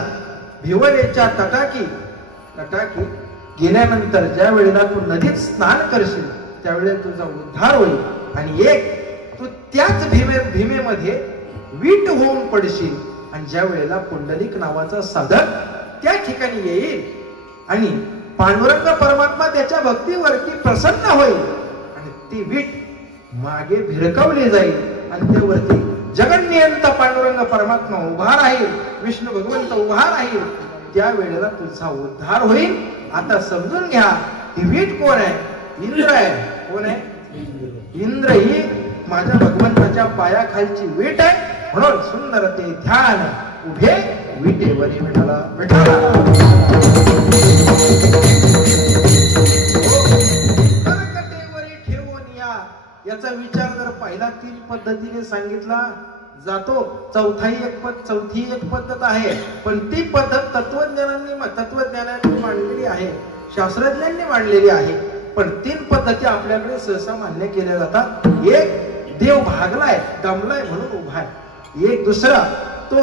भिवरेच्या तटाकी गेल्यानंतर ज्या वेळेला तू नदीत स्नान करशील त्यावेळेला तुझा उद्धार होईल, आणि एक तू त्याच भीमेमध्ये वीट होऊन पडशील, आणि ज्या वेळेला पुंडलिक नावाचा साधक त्या ठिकाणी येईल आणि पांडुरंग परमात्मा त्याच्या भक्तीवरती प्रसन्न होईल, आणि ती वीट मागे भिरकवली जाईल, आणि त्यावरती जगन्नियंत पांडुरंग परमात्मा उभा राहील, विष्णू भगवंत उभा राहील. त्या वेळेला तुझा उद्धार होईल. आता समजून घ्या, ही वीट कोण आहे? इंद्र आहे. कोण आहे? इंद्र ही माझ्या भगवंताच्या पायाखालची वीट आहे. म्हणून सुंदर ते ध्यान उभे विटेवरी विठाला कटेवरी ठेवून या. याचा विचार जर पहिला 3 पद्धतीने सांगितला जातो, चौथी एक पद्धत आहे, पण ती पद्धत तत्वज्ञानाने मांडलेली आहे, शास्त्रज्ञांनी मांडलेली आहे. पण 3 पद्धती आपल्याकडे सहसा मान्य केल्या जातात. एक, देव भागलाय, दमलाय म्हणून उभा आहे. एक दुसरा, तो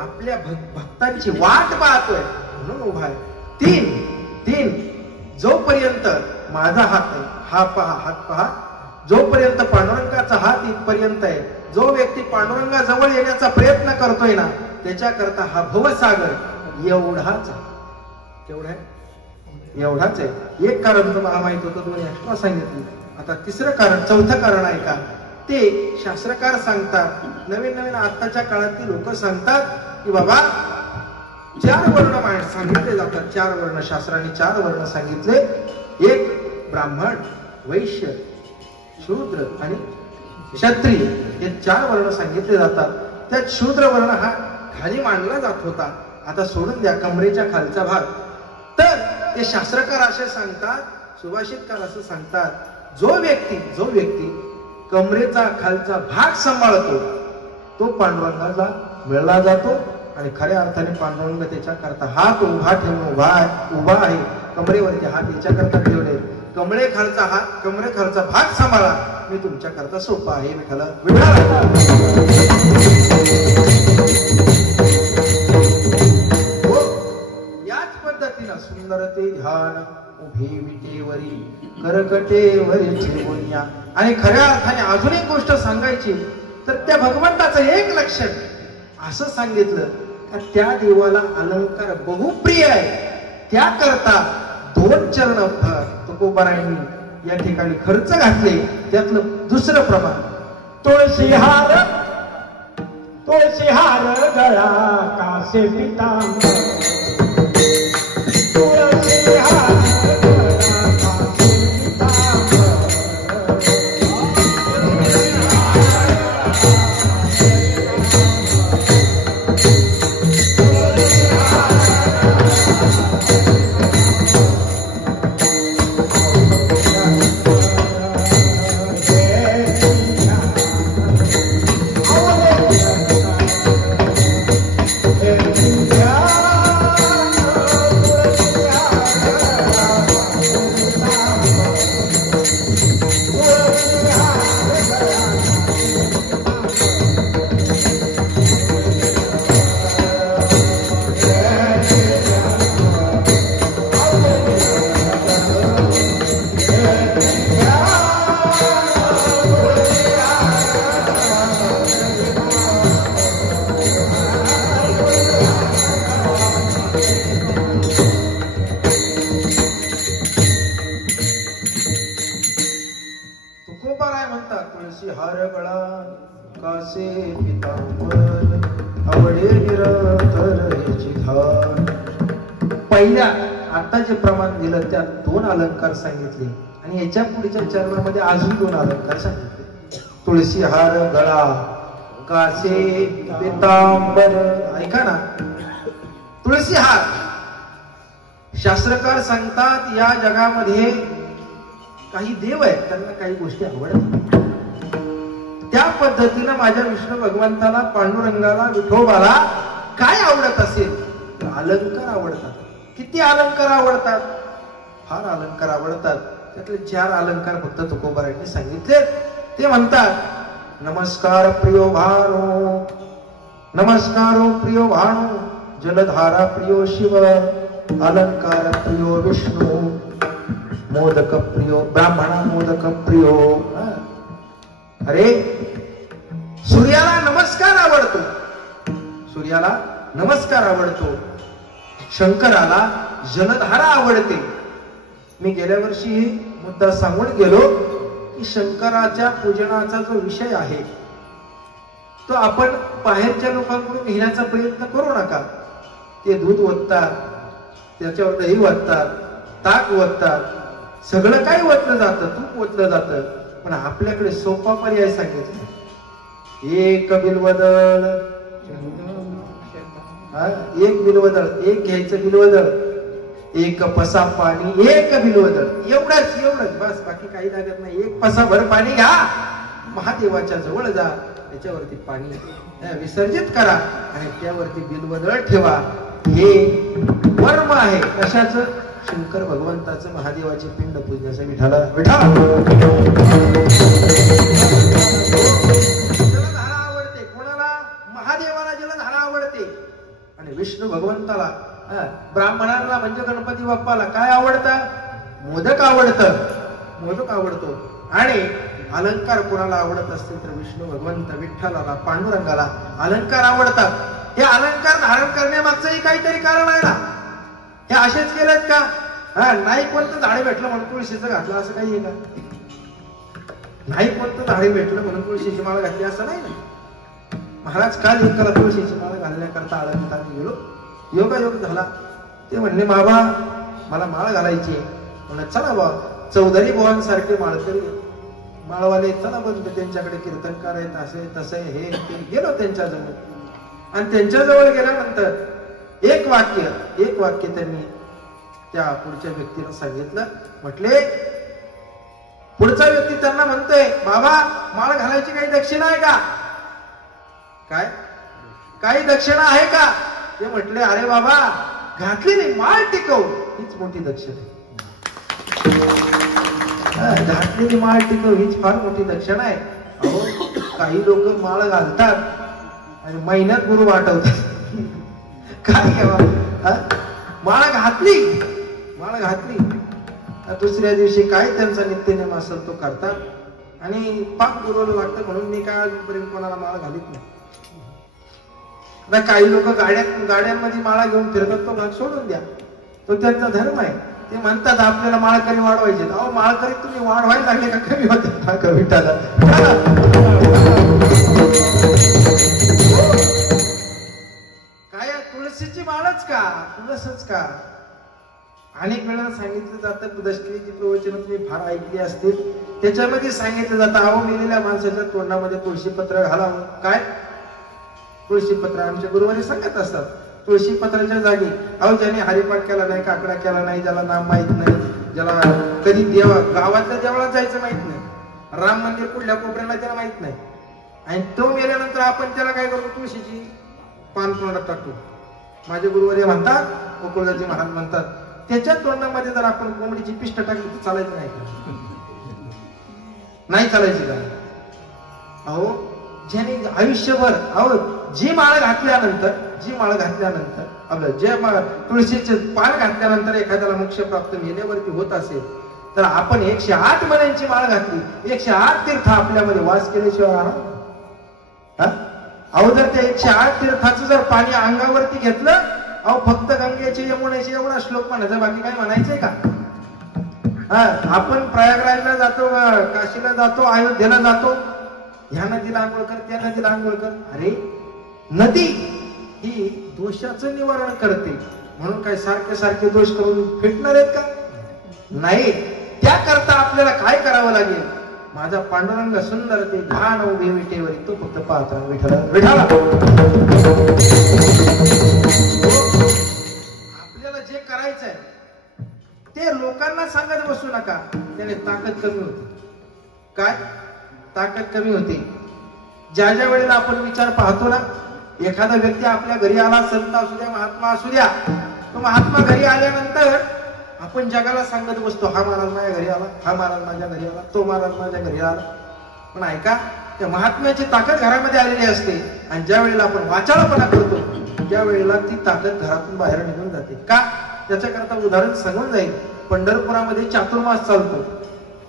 आपल्या भक्तांची वाट पाहतोय म्हणून उभा आहे. तीन, जोपर्यंत माझा हात आहे, हात पहा, जोपर्यंत पांडुरंगाचा हात इथपर्यंत आहे, जो व्यक्ती पांडुरंगाजवळ येण्याचा प्रयत्न करतोय ना, त्याच्याकरता हा भवसागर एवढाच आहे. एवढाच आहे. एक कारण तुम्हाला माहित होतं, 2 एक्स्ट्रा सांगितले. आता तिसरं कारण, चौथं कारण आहे का, ते शास्त्रकार सांगतात. नवीन आताच्या काळातली लोक सांगतात की बाबा 4 वर्ण सांगितले जातात. 4 वर्ण, शास्त्राने 4 वर्ण सांगितले. एक ब्राह्मण, वैश्य, शूद्र आणि क्षत्रिय हे 4 वर्ण सांगितले जातात. त्यात शूद्र वर्ण हा खाली मांडला जात होता. आता सोडून द्या कमरेच्या खालचा भाग. तर ते शास्त्रकार असे सांगतात, सुभाषितकार असं सांगतात, जो व्यक्ती कमरेचा खालचा भाग सांभाळतो तो पांडुरंगाला मिळला जातो. आणि खऱ्या अर्थाने पांडुरंग त्याच्या करता हात उभा ठेवून उभा आहे. कमरेवरती हात याच्या करता ठेवले. कमरे खालचा भाग सांभाळा, मी तुमच्या करता सोपा आहे. विठाला याच पद्धतीनं सुंदर ते ध्यान उभे विटेवरी करकटेवरी ठेवूया. आणि खऱ्या अर्थाने अजून एक गोष्ट सांगायची तर त्या भगवंताचं एक लक्षण असं सांगितलं का त्या देवाला अलंकार बहुप्रिय आहे. त्याकरता 2 चरण तुकोबारायांनी या ठिकाणी खर्च घातले. त्यातलं दुसरं प्रमाण तुळशीहार गळा कासे पितांबर. तुळशीहार पहिल्या आता जे प्रमाण दिलं त्यात 2 अलंकार सांगितले आणि याच्या पुढच्या चरणामध्ये अजून 2 अलंकार सांगितले. तुळशी हार गळा कासे पितांबर. ऐका ना, तुळशी हार शास्त्रकार सांगतात या जगामध्ये काही देव आहेत त्यांना काही गोष्टी आवडतात. त्या पद्धतीनं माझ्या विष्णू भगवंताला पांडुरंगाला विठोबाला काय आवडत असेल तर अलंकार आवडतात. किती अलंकार आवडतात? फार अलंकार आवडतात. त्यातले 4 अलंकार फक्त तुकोबारायांनी सांगितले. ते म्हणतात नमस्कार प्रियो भानो, नमस्कारो प्रियो भानो, जलधारा प्रियो शिव, अलंकार प्रियो विष्णू, मोदक प्रियो ब्राह्मणा, मोदक प्रियो. अरे सूर्याला नमस्कार आवडतो, सूर्याला नमस्कार आवडतो. शंकराला जलधारा आवडते. मी गेल्या वर्षी मुद्दा सांगून गेलो की शंकराच्या पूजनाचा जो विषय आहे तो आपण बाहेरच्या लोकांकडून घेण्याचा प्रयत्न करू नका. ते दूध ओततात, त्याच्यावर दही ओततात, ताक ओततात, सगळं काही ओतलं जातं, तूप ओतलं जातं. पण आपल्याकडे सोपा पर्याय सांगितला. एक बिलवदळ, एक बिलवदळ, एक घ्यायचं बिलवदळ, एक पसा पाणी, एक बिलवदळ, एवढंच बस, बाकी काही लागत नाही. एक पसा भर पाणी घ्या, महादेवाच्या जवळ जा, त्याच्यावरती पाणी विसर्जित करा आणि त्यावरती बिलवदळ ठेवा. हे वर्म आहे कशाचं? शंकर भगवंताचं, महादेवाचे पिंड पूजण्याचं. विठाला जलधारा आवडते. कोणाला? महादेवाला जलधारा आवडते. आणि विष्णू भगवंताला, ब्राह्मणांना म्हणजे गणपती बाप्पाला काय आवडतं? मोदक आवडतं, मोदक आवडतो. आणि अलंकार कोणाला आवडत असतील तर विष्णू भगवंत, विठ्ठलाला, पांडुरंगाला अलंकार आवडतात. हे अलंकार धारण करण्यामागचंही काहीतरी कारण आहे ना. हे असेच केलेत का? नाही कोणतं झाडे भेटलं म्हणून तुळशीचं घातलं असं काही आहे का? नाही कोणतं झाडे भेटलं म्हणून तुळशीची माळा घातली असं नाही ना. महाराज काल एकाला तुळशीची माळा घालण्याकरता आळंदीत गेलो. योगायोग झाला. ते म्हणले बाबा मला माळ घालायची. म्हणलं चला बा, चौधरी बुवांसारखे माळकरी माळवाले चला बंद त्यांच्याकडे कीर्तनकार आहेत, असे तसे हे ते. गेलो त्यांच्याजवळ आणि त्यांच्याजवळ गेल्यानंतर एक वाक्य त्यांनी त्या पुढच्या व्यक्तीला सांगितलं. म्हटले, पुढचा व्यक्ती त्यांना म्हणतोय, बाबा माळ घालायची काही दक्षिणा आहे का? काय काही दक्षिणा आहे का? ते म्हटले, अरे बाबा घातलेली माळ टिकव हीच मोठी दक्षिणा आहे. घातलेली माळ टिकव हीच फार मोठी दक्षिणा आहे. अहो काही लोक माळ घालतात आणि महिन्यात गुरु वाटवतात. काय घ्यावा, माळ घातली दुसऱ्या दिवशी काय त्यांचा नित्यनेम असेल तो करतात आणि पाक गुरुला लागतं. म्हणून मी काय अजूनपर्यंत कोणाला माळ घालीत नाही. काही लोक गाड्यांमध्ये माळा घेऊन फिरतात, तो भाग सोडून द्या, तो त्यांचा धर्म आहे. ते म्हणतात आपल्याला माळकरी वाढवायचे. अहो माळकरी तुम्ही वाढवायला लागले का कमी होते का विठाला? काय तुळशीची माळच का, तुळसच का? अनेक वेळा सांगितलं जातं, दशकरीची प्रवचन तुम्ही फार ऐकली असतील, त्याच्यामध्ये सांगितलं जातं, अहो मेलेल्या माणसाच्या तोंडामध्ये तुळशीपत्र घालावं. काय तुळशीपत्र? आमच्या गुरुवारी सांगत असतात, तुळशीपत्राच्या जागी अहो ज्याने हरिपाठ केला नाही, काकडा केला नाही, ज्याला नाम माहित नाही, ज्याला कधी गावातल्या देवळात जायचं माहित नाही, राम मंदिर कुठल्या कोपऱ्याला त्याला माहित नाही, आणि तो मेल्यानंतर आपण त्याला काय करतो, तुळशीची पान तोंडात टाकतो. माझे गुरुवारी म्हणतात, गोकुळदासजी महाराज म्हणतात, त्याच्या तोंडामध्ये जर आपण कोंबडीची पिष्ट टाकली तर चालायचं नाही का? नाही चालायची का? अहो ज्याने आयुष्यभर, अहो जी माळ घातल्यानंतर आपलं जे तुळशीचे पान घातल्यानंतर एखाद्याला मोक्ष प्राप्त मेल्यावरती होत असेल, तर आपण 108 महिन्यांची माळ घातली, 108 तीर्थ आपल्यामध्ये वास केल्याशिवाय राहणार. अहो जर त्या 108 तीर्थाचं जर पाणी अंगावरती घेतलं, अहो फक्त गंगेचे यमुनेचे एवढा श्लोक म्हणायचा, बाकी काय म्हणायचंय का? आपण प्रयागराजला जातो, काशीला जातो, अयोध्येला जातो, ह्या नदीला आंघोळ कर, त्या नदीला आंघोळ कर. अरे नदी ही दोषाचं निवारण करते, म्हणून काय सारखे सारखे दोष करून फिटणार आहेत का? नाही. त्याकरता आपल्याला काय करावं लागेल? माझा पांडुरंग सुंदर ते घाण उभे विटेवरी, तो फक्त पाहत राहा विठाला. आपल्याला जे करायचंय ते लोकांना सांगत बसू नका, त्याने ताकद कमी होते. काय ताकद कमी होते? ज्या ज्या वेळेला आपण विचार पाहतो ना, एखादा व्यक्ती आपल्या घरी आला, संत असू द्या, महात्मा असू द्या, तो महात्मा घरी आल्यानंतर आपण जगाला सांगत बसतो, हा महाराज माझ्या घरी आला, हा महाराज माझ्या घरी आला, तो महाराज माझ्या घरी आला. पण ऐका, त्या महात्म्याची ताकद घरामध्ये आलेली असते, आणि ज्या वेळेला आपण वाचाळपणा करतो त्यावेळेला ती ताकद घरातून बाहेर निघून जाते. का? त्याच्याकरता उदाहरण सांगून जाईल. पंढरपुरामध्ये चातुर्मास चालतो,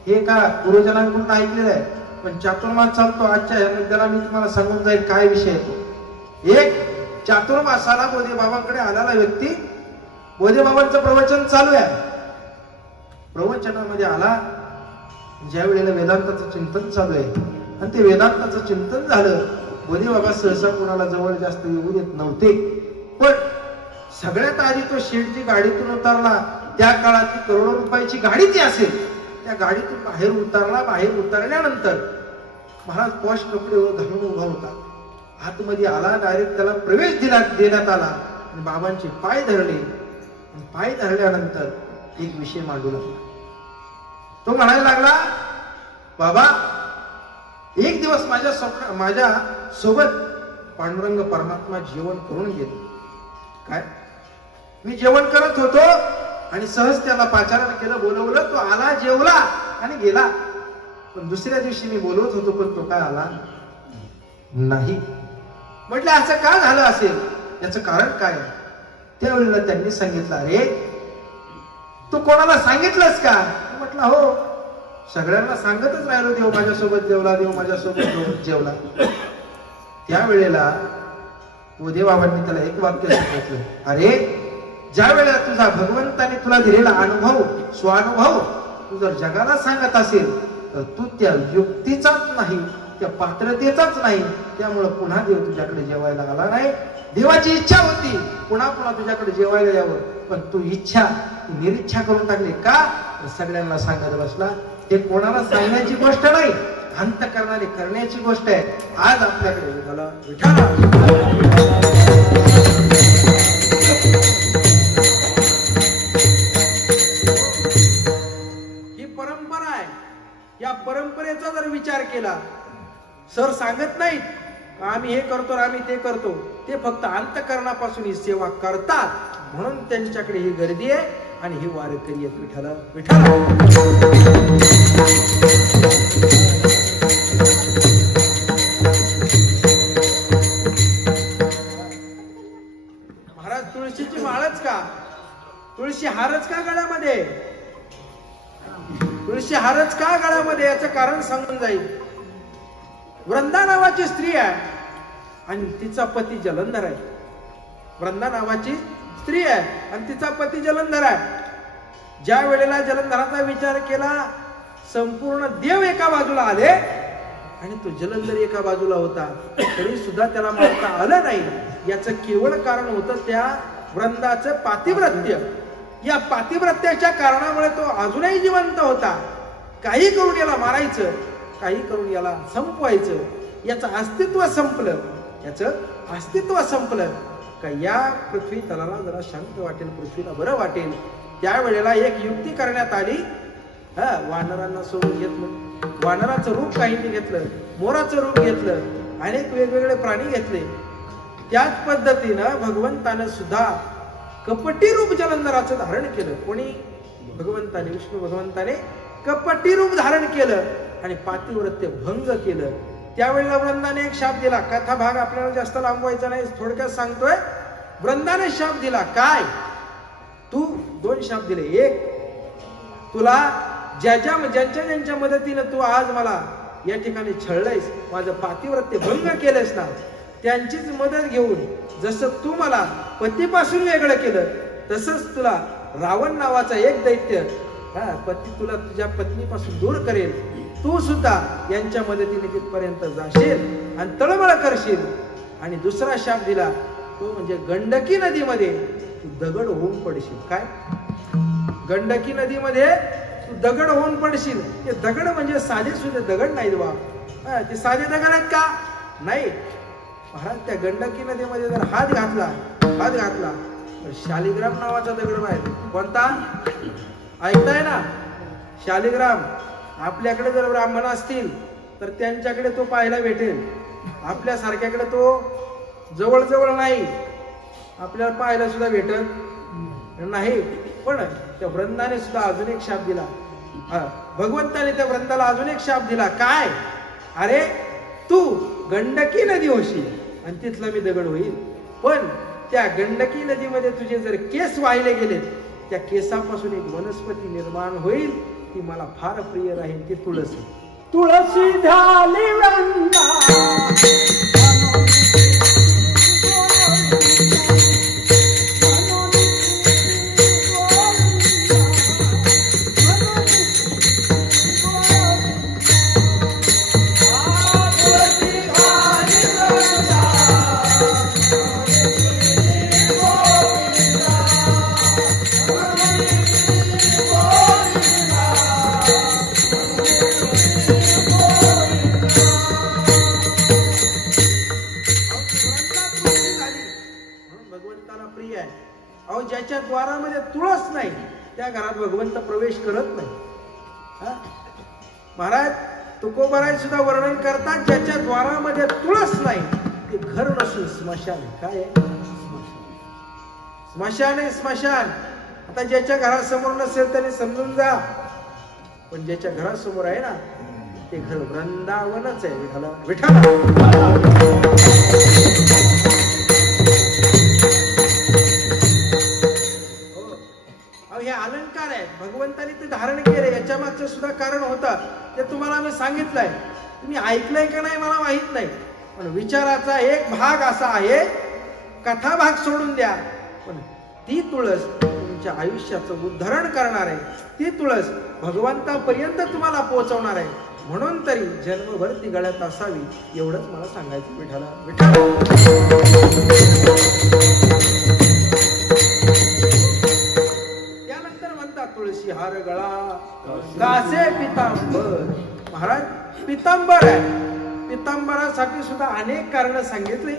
हे का गुरुजनांकडून ऐकलेलं आहे, पण चातुर्मास चालतो. आजच्या ह्या मुद्द्याला मी तुम्हाला सांगून जाईल काय विषय आहे. एक चातुर्मासाला बोधेबाबांकडे आलेला व्यक्ती, बोधेबाबांचं प्रवचन चालू आहे, प्रवचनामध्ये आला, ज्या वेळेला वेदांताचं चिंतन चालू आहे, आणि ते वेदांताचं चिंतन झालं. बोधेबाबा सहसा कोणाला जवळ जास्त येऊ देत नव्हते, पण सगळ्यात आधी तो शेठची गाडीतून उतरला. त्या काळातली करोडो रुपयाची गाडी जी असेल, त्या गाडीतून बाहेर उतरला. बाहेर उतरल्यानंतर महाराज पॉश कपडे घालून उभा होता. आतमध्ये आला, डायरेक्ट त्याला प्रवेश देण्यात आला, आणि बाबांचे पाय धरले. पाय धरल्यानंतर एक विषय मांडू लागला. तो म्हणायला लागला, बाबा एक दिवस माझ्या सोबत पांडुरंग परमात्मा जेवण करून गेले. काय? मी जेवण करत होतो आणि सहज त्याला पाचारण केलं, बोलवलं, तो आला, जेवला आणि गेला. पण दुसऱ्या दिवशी मी बोलवत होतो, पण तो काय आला नाही. म्हटलं असं का झालं असेल, याचं कारण काय? त्यावेळेला त्यांनी सांगितलं, अरे तू कोणाला सांगितलंस का? म्हटलं हो, सगळ्यांना सांगतच राहिलो, देव माझ्यासोबत जेवला, देव माझ्यासोबत जेवला. त्यावेळेला बोधेबाबांनी त्याला एक वाक्य सांगितलं, अरे ज्या वेळेला तुझा भगवंताने तुला दिलेला अनुभव, स्वानुभव तू जर जगाला सांगत असेल, तर तू त्या युक्तीचाच नाही, त्या पात्रतेचाच नाही, त्यामुळे पुन्हा देव तुझ्याकडे जेवायला आला नाही. देवाची इच्छा होती पुन्हा पुन्हा तुझ्याकडे जेवायला यावं, पण तू इच्छा निरीच्छा करून टाकली. का? सगळ्यांना सांगत बसला. हे कोणाला सांगण्याची गोष्ट नाही, अंतःकरणाने करण्याची गोष्ट आहे. आज आपल्याकडे विठाला ही परंपरा आहे. या परंपरेचा जर विचार केला, सर सांगत नाहीत आम्ही हे करतो आम्ही ते करतो, ते फक्त अंतःकरणापासून ही सेवा करतात म्हणून त्यांच्याकडे ही गर्दी आहे आणि ही वारकरी आहेत. विठाला विठाला महाराज तुळशीची माळच का, तुळशी हारच का गळ्यामध्ये, तुळशी हारच का गळ्यामध्ये, याचं कारण सांगून जाईल. वृंदा नावाची स्त्री आहे आणि तिचा पती जलंधर आहे. वृंदा नावाची स्त्री आहे आणि तिचा पती जलंधर आहे. ज्या वेळेला जलंधराचा विचार केला, संपूर्ण देव एका बाजूला आले आणि तो जलंधर एका बाजूला होता, तरी सुद्धा त्याला मारता आलं नाही. याचं केवळ कारण होतं त्या वृंदाचं पातिव्रत्य. या पातिव्रत्याच्या कारणामुळे तो अजूनही जिवंत होता. काही करून याला मारायचं, काही करून याला संपवायचं, याचं अस्तित्व संपलं. याचं अस्तित्व संपलं का या पृथ्वी तलाला जरा शांत वाटेल, पृथ्वीला बरं वाटेल. त्यावेळेला एक युक्ती करण्यात आली. वानरांना सोडून घेतलं, वानराचं रूप काहींनी घेतलं, मोराचं रूप घेतलं, अनेक वेगवेगळे प्राणी घेतले. त्याच पद्धतीनं भगवंतानं सुद्धा कपटी रूप जलंधराचं धारण केलं. कोणी? भगवंताने, विष्णू भगवंताने कपटी रूप धारण केलं आणि पातिव्रत्य भंग केलं. त्यावेळेला वृंदाने एक शाप दिला. कथा भाग आपल्याला जास्त लांबवायचा नाही, थोडक्यात सांगतोय. वृंदाने शाप दिला. काय? तू 2 शाप दिले. एक, तुला ज्यांच्या मदतीनं तू आज मला या ठिकाणी छळलंयस, माझं पातिव्रत्य भंग केलंस ना, त्यांचीच मदत घेऊन जसं तू मला पतीपासून वेगळं केलं, तसंच तुला रावण नावाचा एक दैत्य पती तुला तुझ्या पत्नीपासून दूर करेल. तू सुद्धा यांच्या मदतीने तिथपर्यंत जाशील आणि तळमळ करशील. आणि दुसरा शाप दिला तो म्हणजे गंडकी नदीमध्ये तू दगड होऊन पडशील. काय? गंडकी नदीमध्ये तू दगड होऊन पडशील. ते दगड म्हणजे साधे सुद्धा दगड नाहीत बा, ते साधे दगड आहेत का? नाही महाराज. त्या गंडकी नदीमध्ये जर हात घातला तर शालिग्राम नावाचा दगड बाहेर. कोणता? ऐकताय ना? शालिग्राम. आपल्याकडे जर ब्राह्मण असतील तर त्यांच्याकडे तो पाहायला भेटेल, आपल्यासारख्याकडे तो जवळ नाही, आपल्याला पाहायला सुद्धा भेटत नाही. पण त्या वृंदाने सुद्धा अजून एक शाप दिला. भगवंताने त्या वृंदाला अजून एक शाप दिला. काय? अरे तू गंडकी नदी होशील आणि तिथला मी दगड होईल, पण त्या गंडकी नदीमध्ये तुझे जर केस वाहिले गेले, त्या केसापासून एक वनस्पती निर्माण होईल, ती मला फार प्रिय राहील. ती तुळसी. तुळसी झाली वृंदा ज्याच्या द्वारामध्ये तुळस नाही त्या घरात भगवंत प्रवेश करत नाही. महाराज तुकोबाराय सुद्धा वर्णन करतात, ज्याच्या द्वारामध्ये तुळस नाही ते घर नसून स्मशान. काय आहे? स्मशान आहे, स्मशान. आता ज्याच्या घरासमोर नसेल त्याने समजून जा, पण ज्याच्या घरासमोर आहे ना ते घर वृंदावनच आहे. विठाला हे अलंकार आहे, भगवंताने ते धारण केले. याच्या मागचं सुद्धा कारण होतं, ते तुम्हाला मी सांगितलंय. तुम्ही ऐकलंय का नाही मला माहित नाही, पण विचाराचा एक भाग असा आहे, कथा भाग सोडून द्या, पण ती तुळस तुमच्या आयुष्याचं उद्धरण करणार आहे. ती तुळस भगवंतापर्यंत तुम्हाला पोहोचवणार आहे. म्हणून तरी जन्मभर ती गळ्यात असावी, एवढंच मला सांगायचं. त्यानंतर म्हणतात तुळशी हार गळा कासे पितांबर. महाराज पितांबर आहे. पितांबरासाठी सुद्धा अनेक कारण सांगितली,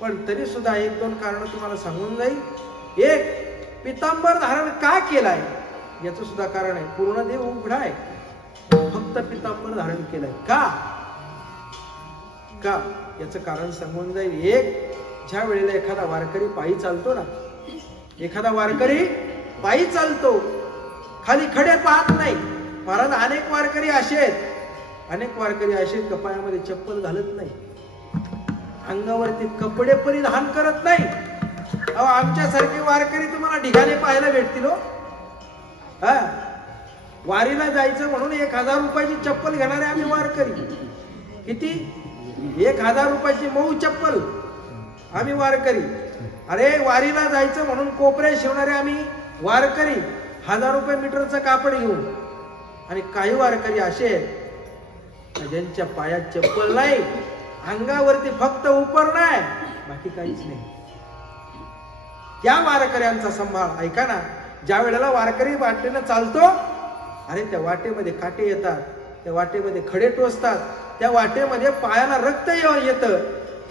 पण तरी सुद्धा एक दोन कारण तुम्हाला सांगून जाईल. एक, पितांबर धारण का केलाय याचं सुद्धा कारण आहे. पूर्ण देव उघडा आहे, फक्त पितांबर धारण केलंय का का याचं कारण सांगून जाईल. एक, ज्या वेळेला एखादा वारकरी पायी चालतो ना, एखादा वारकरी पायी चालतो, खाली खडे पाहत नाही. महाराज अनेक वारकरी असे आहेत कपाळामध्ये चप्पल घालत नाही, अंगावरती कपडे परिधान करत नाही. अहो आमच्यासारखे वारकरी तुम्हाला ढिगाने पाहायला भेटतील हो. वारीला जायचं म्हणून 1000 रुपयाची चप्पल घेणारे आम्ही वारकरी. किती? 1000 रुपयाची मऊ चप्पल आम्ही वारकरी. अरे वारीला जायचं म्हणून कोपरे शिवणारे आम्ही वारकरी 1000 रुपये मीटरचं कापड घेऊन. आणि काही वारकरी असे आहेत ज्यांच्या पायात चप्पल नाही, अंगावरती फक्त उपर नाही, बाकी काहीच नाही. त्या वारकऱ्यांचा सांभाळ ऐका ना. ज्या वेळेला वारकरी वाटेनं चालतो, अरे त्या वाटेमध्ये काटे येतात, त्या वाटेमध्ये खडे टोचतात, त्या वाटेमध्ये पायाला रक्त येतं,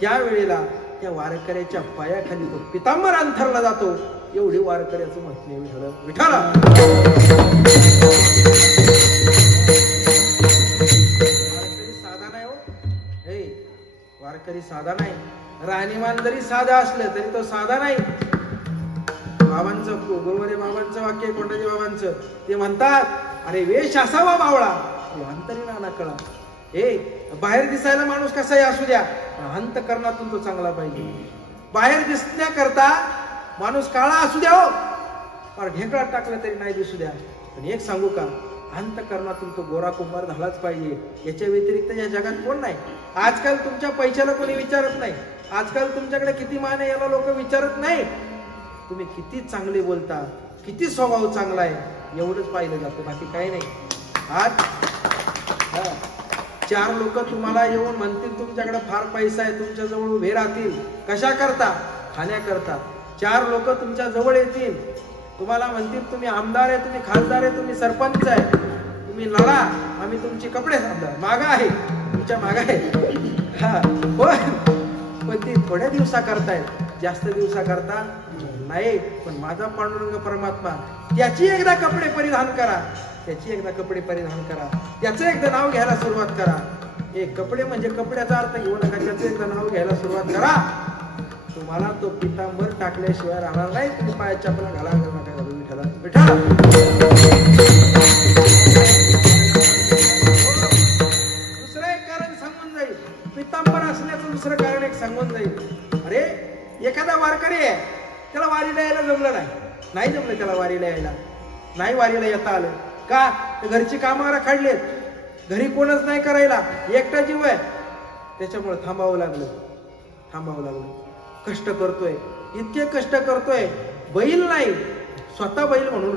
त्यावेळेला त्या वारकऱ्याच्या पायाखाली तो पितांबर अंथरला जातो. एवढी वारकऱ्याचं महत्त्व विठ्ठल. वारकरी साधा नाही हो. वारकरी साधा नाही. राहणीमान जरी साधा असलं तरी तो साधा नाही. बाबांचं, गुरुवारी बाबांचं वाक्य, कोंडाजी बाबांचं, ते म्हणतात, अरे वेश असावा बावळा, अंतरी नाना कळा. बाहेर दिसायला माणूस कसाही असू द्या, अंतकरणातून तो चांगला पाहिजे. बाहेर दिसण्याकरता माणूस काळा असू द्या हो, पण ढेकळा टाकला तरी नाही दिसू द्या, पण एक सांगू का, अंतकरणातून तो गोरा कुंभार झालाच पाहिजे. याच्या व्यतिरिक्त या जगात कोण नाही. आजकाल तुमच्या पैशाला कोणी विचारत नाही. आजकाल तुमच्याकडे किती मान आहे याला लोक विचारत नाही. तुम्ही किती चांगले बोलता, किती स्वभाव चांगला आहे, एवढंच पाहिलं जातं, बाकी काही नाही. आज 4 लोक तुम्हाला येऊन म्हणतील तुमच्याकडे फार पैसा आहे, तुमच्या जवळ उभे राहतील. कशा करता? खाण्याकरता. 4 लोक तुमच्या जवळ येतील, तुम्हाला म्हणतील तुम्ही आमदार आहे, तुम्ही खासदार आहे, तुम्ही सरपंच आहे, तुम्ही लढा, आम्ही तुमची कपडे मागा आहे, तुमच्या मागा आहे. पण ती थोड्या दिवसा करतायत, जास्त दिवसा करता नाही. पण माझा पांडुरंग परमात्मा, त्याची एकदा कपडे परिधान करा, त्याची एकदा कपडे परिधान करा, त्याचं एकदा नाव घ्यायला सुरुवात करा. कपडे म्हणजे कपड्याचा अर्थ घेऊ नका, त्याचं एकदा नाव घ्यायला सुरुवात करा. तुम्हाला तो पितांबर टाकल्याशिवाय राहणार नाही. तुम्ही पायात चपला घाला नका. विठ्ठला दुसरं एक कारण सांगून जाईल. पितांबर असण्याचं दुसरं कारण एक सांगून जाईल. अरे एखादा वारकरी आहे, त्याला वारीला यायला जमलं नाही जमलं त्याला वारीला यायला, नाही वारीला येता आलं का? घरची कामं काढलेत, घरी कोणच नाही करायला, एकटा जीव आहे, त्याच्यामुळे थांबावं लागलं. कष्ट करतोय, इतके कष्ट करतोय, बैल नाही, स्वतः बैल म्हणून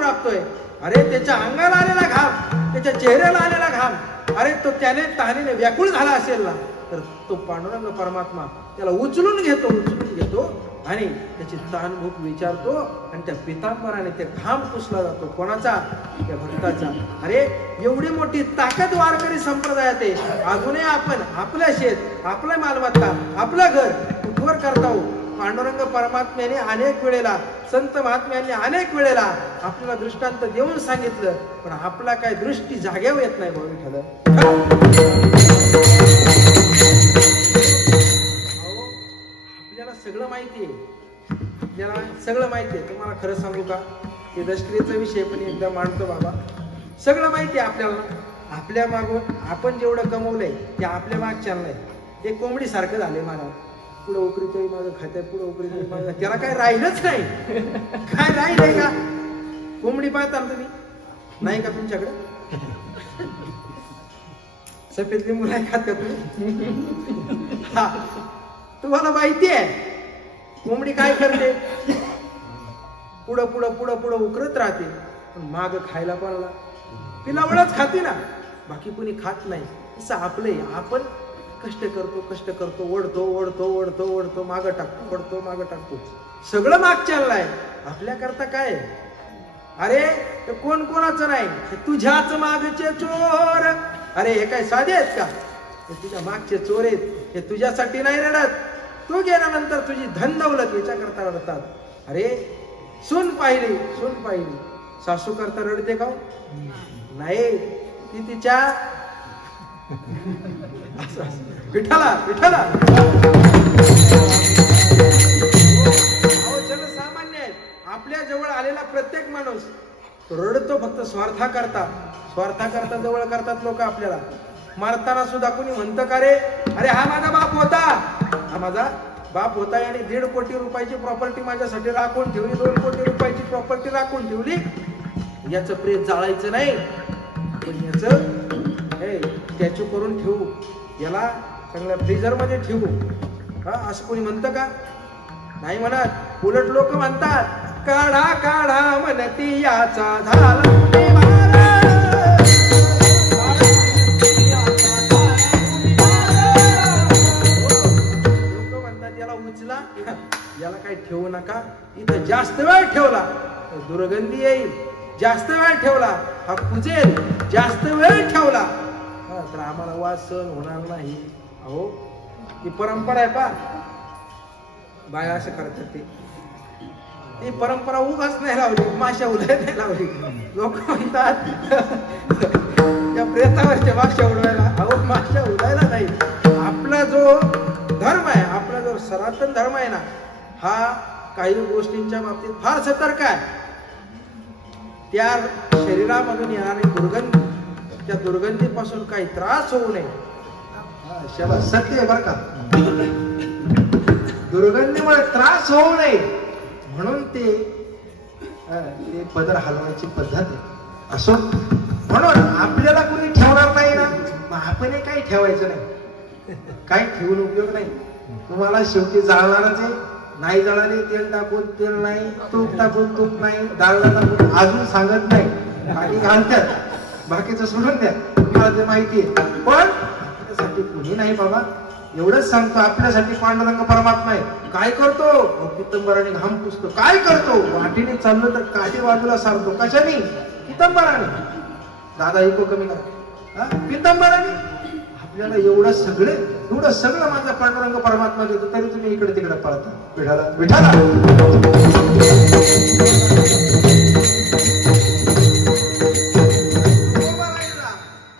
राबतोय. अरे त्याच्या अंगाला आलेला घाम, त्याच्या चेहऱ्याला आलेला घाम, अरे तो त्याने तहानेने व्याकुळ झाला असेल ना, तर तो पांडुरंग परमात्मा त्याला उचलून घेतो आणि त्याची तहान भूक विचारतो, आणि त्या पितांबराने ते घाम पुसला जातो. कोणाचा? त्या भक्ताचा. अरे एवढी मोठी ताकद वारकरी संप्रदायात आहे. अजूनही आपण आपलं शेत, आपलं मालमत्ता, आपलं घर कुठवर करता. पांडुरंग परमात्म्याने अनेक वेळेला, संत महात्म्यांनी अनेक वेळेला आपल्याला दृष्टांत देऊन सांगितलं, पण आपला काय दृष्टी जाग्यावर येत नाही. भाऊ विठ्ठल, आपल्याला सगळं माहितीये. तुम्हाला खरं सांगू का, ते दशक्रियेचा विषय पण एकदा मांडतो बाबा. सगळं माहिती आहे आपल्याला. आपल्या मागून आपण जेवढं कमवलंय ते आपल्या मागच्या नाही. ते कोंबडी सारखं झालंय मला, पुढं उकरीतोय माझं खात्यात, पुढं उकरीतोय माझं, त्याला काय राहिलंच नाही. काय राहिलंय का? कोंबडी पाहता तुम्ही नाही का तुमच्याकडे? सफेद लिंबू नाही खात का तुम्ही? हा, तुम्हाला माहिती आहे कोंबडी काय करते? पुढं पुढं पुढं पुढं उकरत राहते, पण माग खायला पाहिला पिलावळच खाते ना, बाकी कोणी खात नाही. तसं आपलंही, आपण कष्ट करतो, ओढतो, मागं टाकतो, ओढतो, मागं टाकतो. सगळं माग चाललाय. आपल्या करता काय? अरे कोण कोणाचं नाही, तुझ्याच मागचे चोर. अरे हे काय साधे आहेत का? हे तुझ्या मागचे चोर आहेत. हे तुझ्यासाठी नाही रडत, तू गेल्यानंतर तुझी धन दौलत याच्याकरता रडतात. अरे सून पाहिली, सून पाहिली, सासू करता रडते का? नाही, ती तिच्या विठाला विठाला. जनसामान्य आहे. आपल्या जवळ आलेला प्रत्येक माणूस रडतो फक्त स्वार्था करता. स्वार्था करता जवळ करतात लोक आपल्याला. मारताना सुद्धा कोणी म्हणतं का रे, अरे हा माझा बाप होता, हा माझा बाप होता, याने 1.5 कोटी रुपयाची प्रॉपर्टी माझ्यासाठी राखून ठेवली, 2 कोटी रुपयाची प्रॉपर्टी राखून ठेवली. याचं प्रेत जाळायचं नाही, पण याचं स्टॅच्यू करून ठेवू, याला चांगल्या फ्रीजर मध्ये ठेवू. हा असं कोणी म्हणतं का? नाही म्हणत. उलट लोक म्हणतात, काढा काढा म्हणती याचा झाला. याला काही ठेवू नका. इथं जास्त वेळ ठेवला दुर्गंधी येईल, जास्त वेळ ठेवला हा कुजेल, जास्त वेळ ठेवला तर आम्हाला वाद सहन होणार नाही. अहो ती परंपरा आहे पा, बाया असं करतात. ती परंपरा उगाच नाही लावली, माशा उडवायला नाही लावली. लोक म्हणतात त्या प्रेतावरच्या माशा उडवायला. अहो माशा उडवायला नाही. आपला जो धर्म आहे, आपला जो सनातन धर्म आहे ना, हा काही गोष्टींच्या बाबतीत फार सतर्क आहे. त्या शरीरामधून येणारी दुर्गंधी, त्या दुर्गंधीपासून काही त्रास होऊ नये. सत्य आहे बरं का. दुर्गंधीमुळे त्रास होऊ नये म्हणून ते पदर हलवायची पद्धत आहे. असो, म्हणून आपल्याला कोणी ठेवणार नाही ना, मग आपण काही ठेवायचं नाही. काही ठेवून उपयोग नाही. तुम्हाला शेवटी जाळणारच आहे. नाही जळाले तेल टाकून तेल नाही, तूप टाकून तूप नाही, डाळ टाकून अजून सांगत नाही, काही घालतात. बाकीचं सोडून द्या, तुम्हाला ते माहिती आहे. पण आपल्यासाठी कुणी नाही बाबा. एवढंच सांगतो, आपल्यासाठी पांडुरंग परमात्मा आहे. काय करतो? पितंबराने घाम पुसतो. काय करतो? वाटीने चाललो तर काठी बाजूला सारतो. कशाने? पितंबराने. दादा ऐको कमी करा. पितंबराने. आपल्याला एवढं सगळं माझा पांडुरंग परमात्मा देतो, तरी तुम्ही इकडे तिकडे पळता. विठाला विठाला.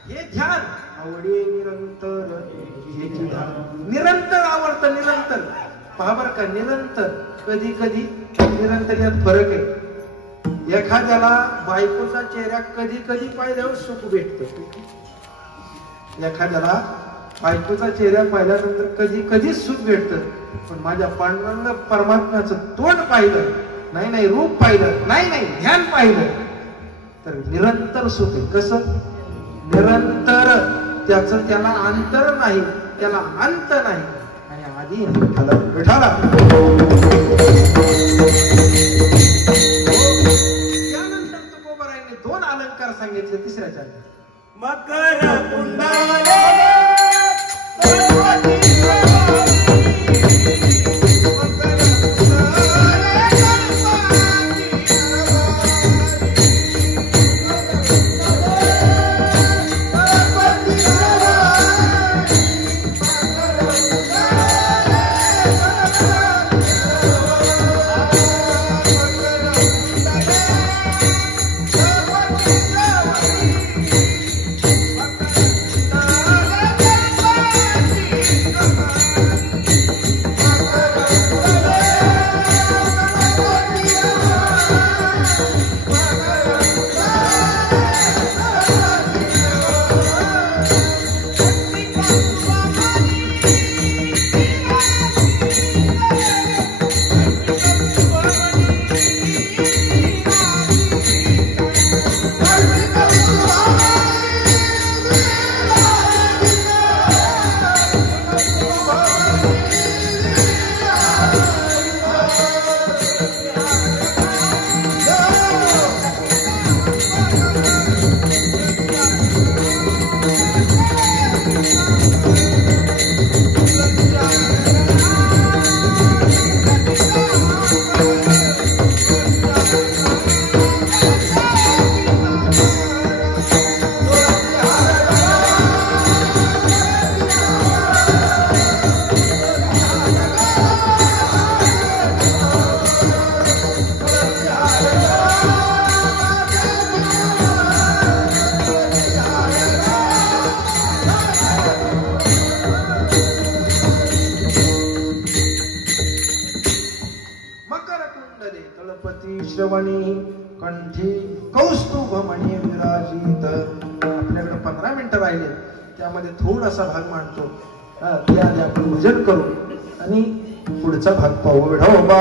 हे ध्यान आवडे निरंतर, निरंतर आवडतं. निरंतर पहा बरं का, निरंतर. कधी कधी निरंतर यात फरक आहे. एखाद्याला बायकोचा चेहरा कधी कधी पाहिल्यावर सुख भेटतं. एखाद्याला बायकोचा चेहरा पाहिल्यानंतर कधी कधी सुख भेटतं. पण माझ्या पांडुरंग परमात्म्याचं तोंड पाहिलं नाही, रूप पाहिलं नाही, ध्यान पाहिलं तर निरंतर सुख आहे. कसं? निरंतर. त्याला अंतर नाही, त्याला अंत नाही आणि आधी विठाला. त्यानंतर तुकोबारायांनी 2 अलंकार सांगितले तिसऱ्या चरणात. मकर कुंडले श्रवणी कंठी कौस्तुभमणी विराजित. आपल्याकडे 15 मिनिटं राहिले, त्यामध्ये थोडासा भाग मांडतो. त्याआधी आपण भजन करू आणि पुढचा भाग पाहू. विठोबा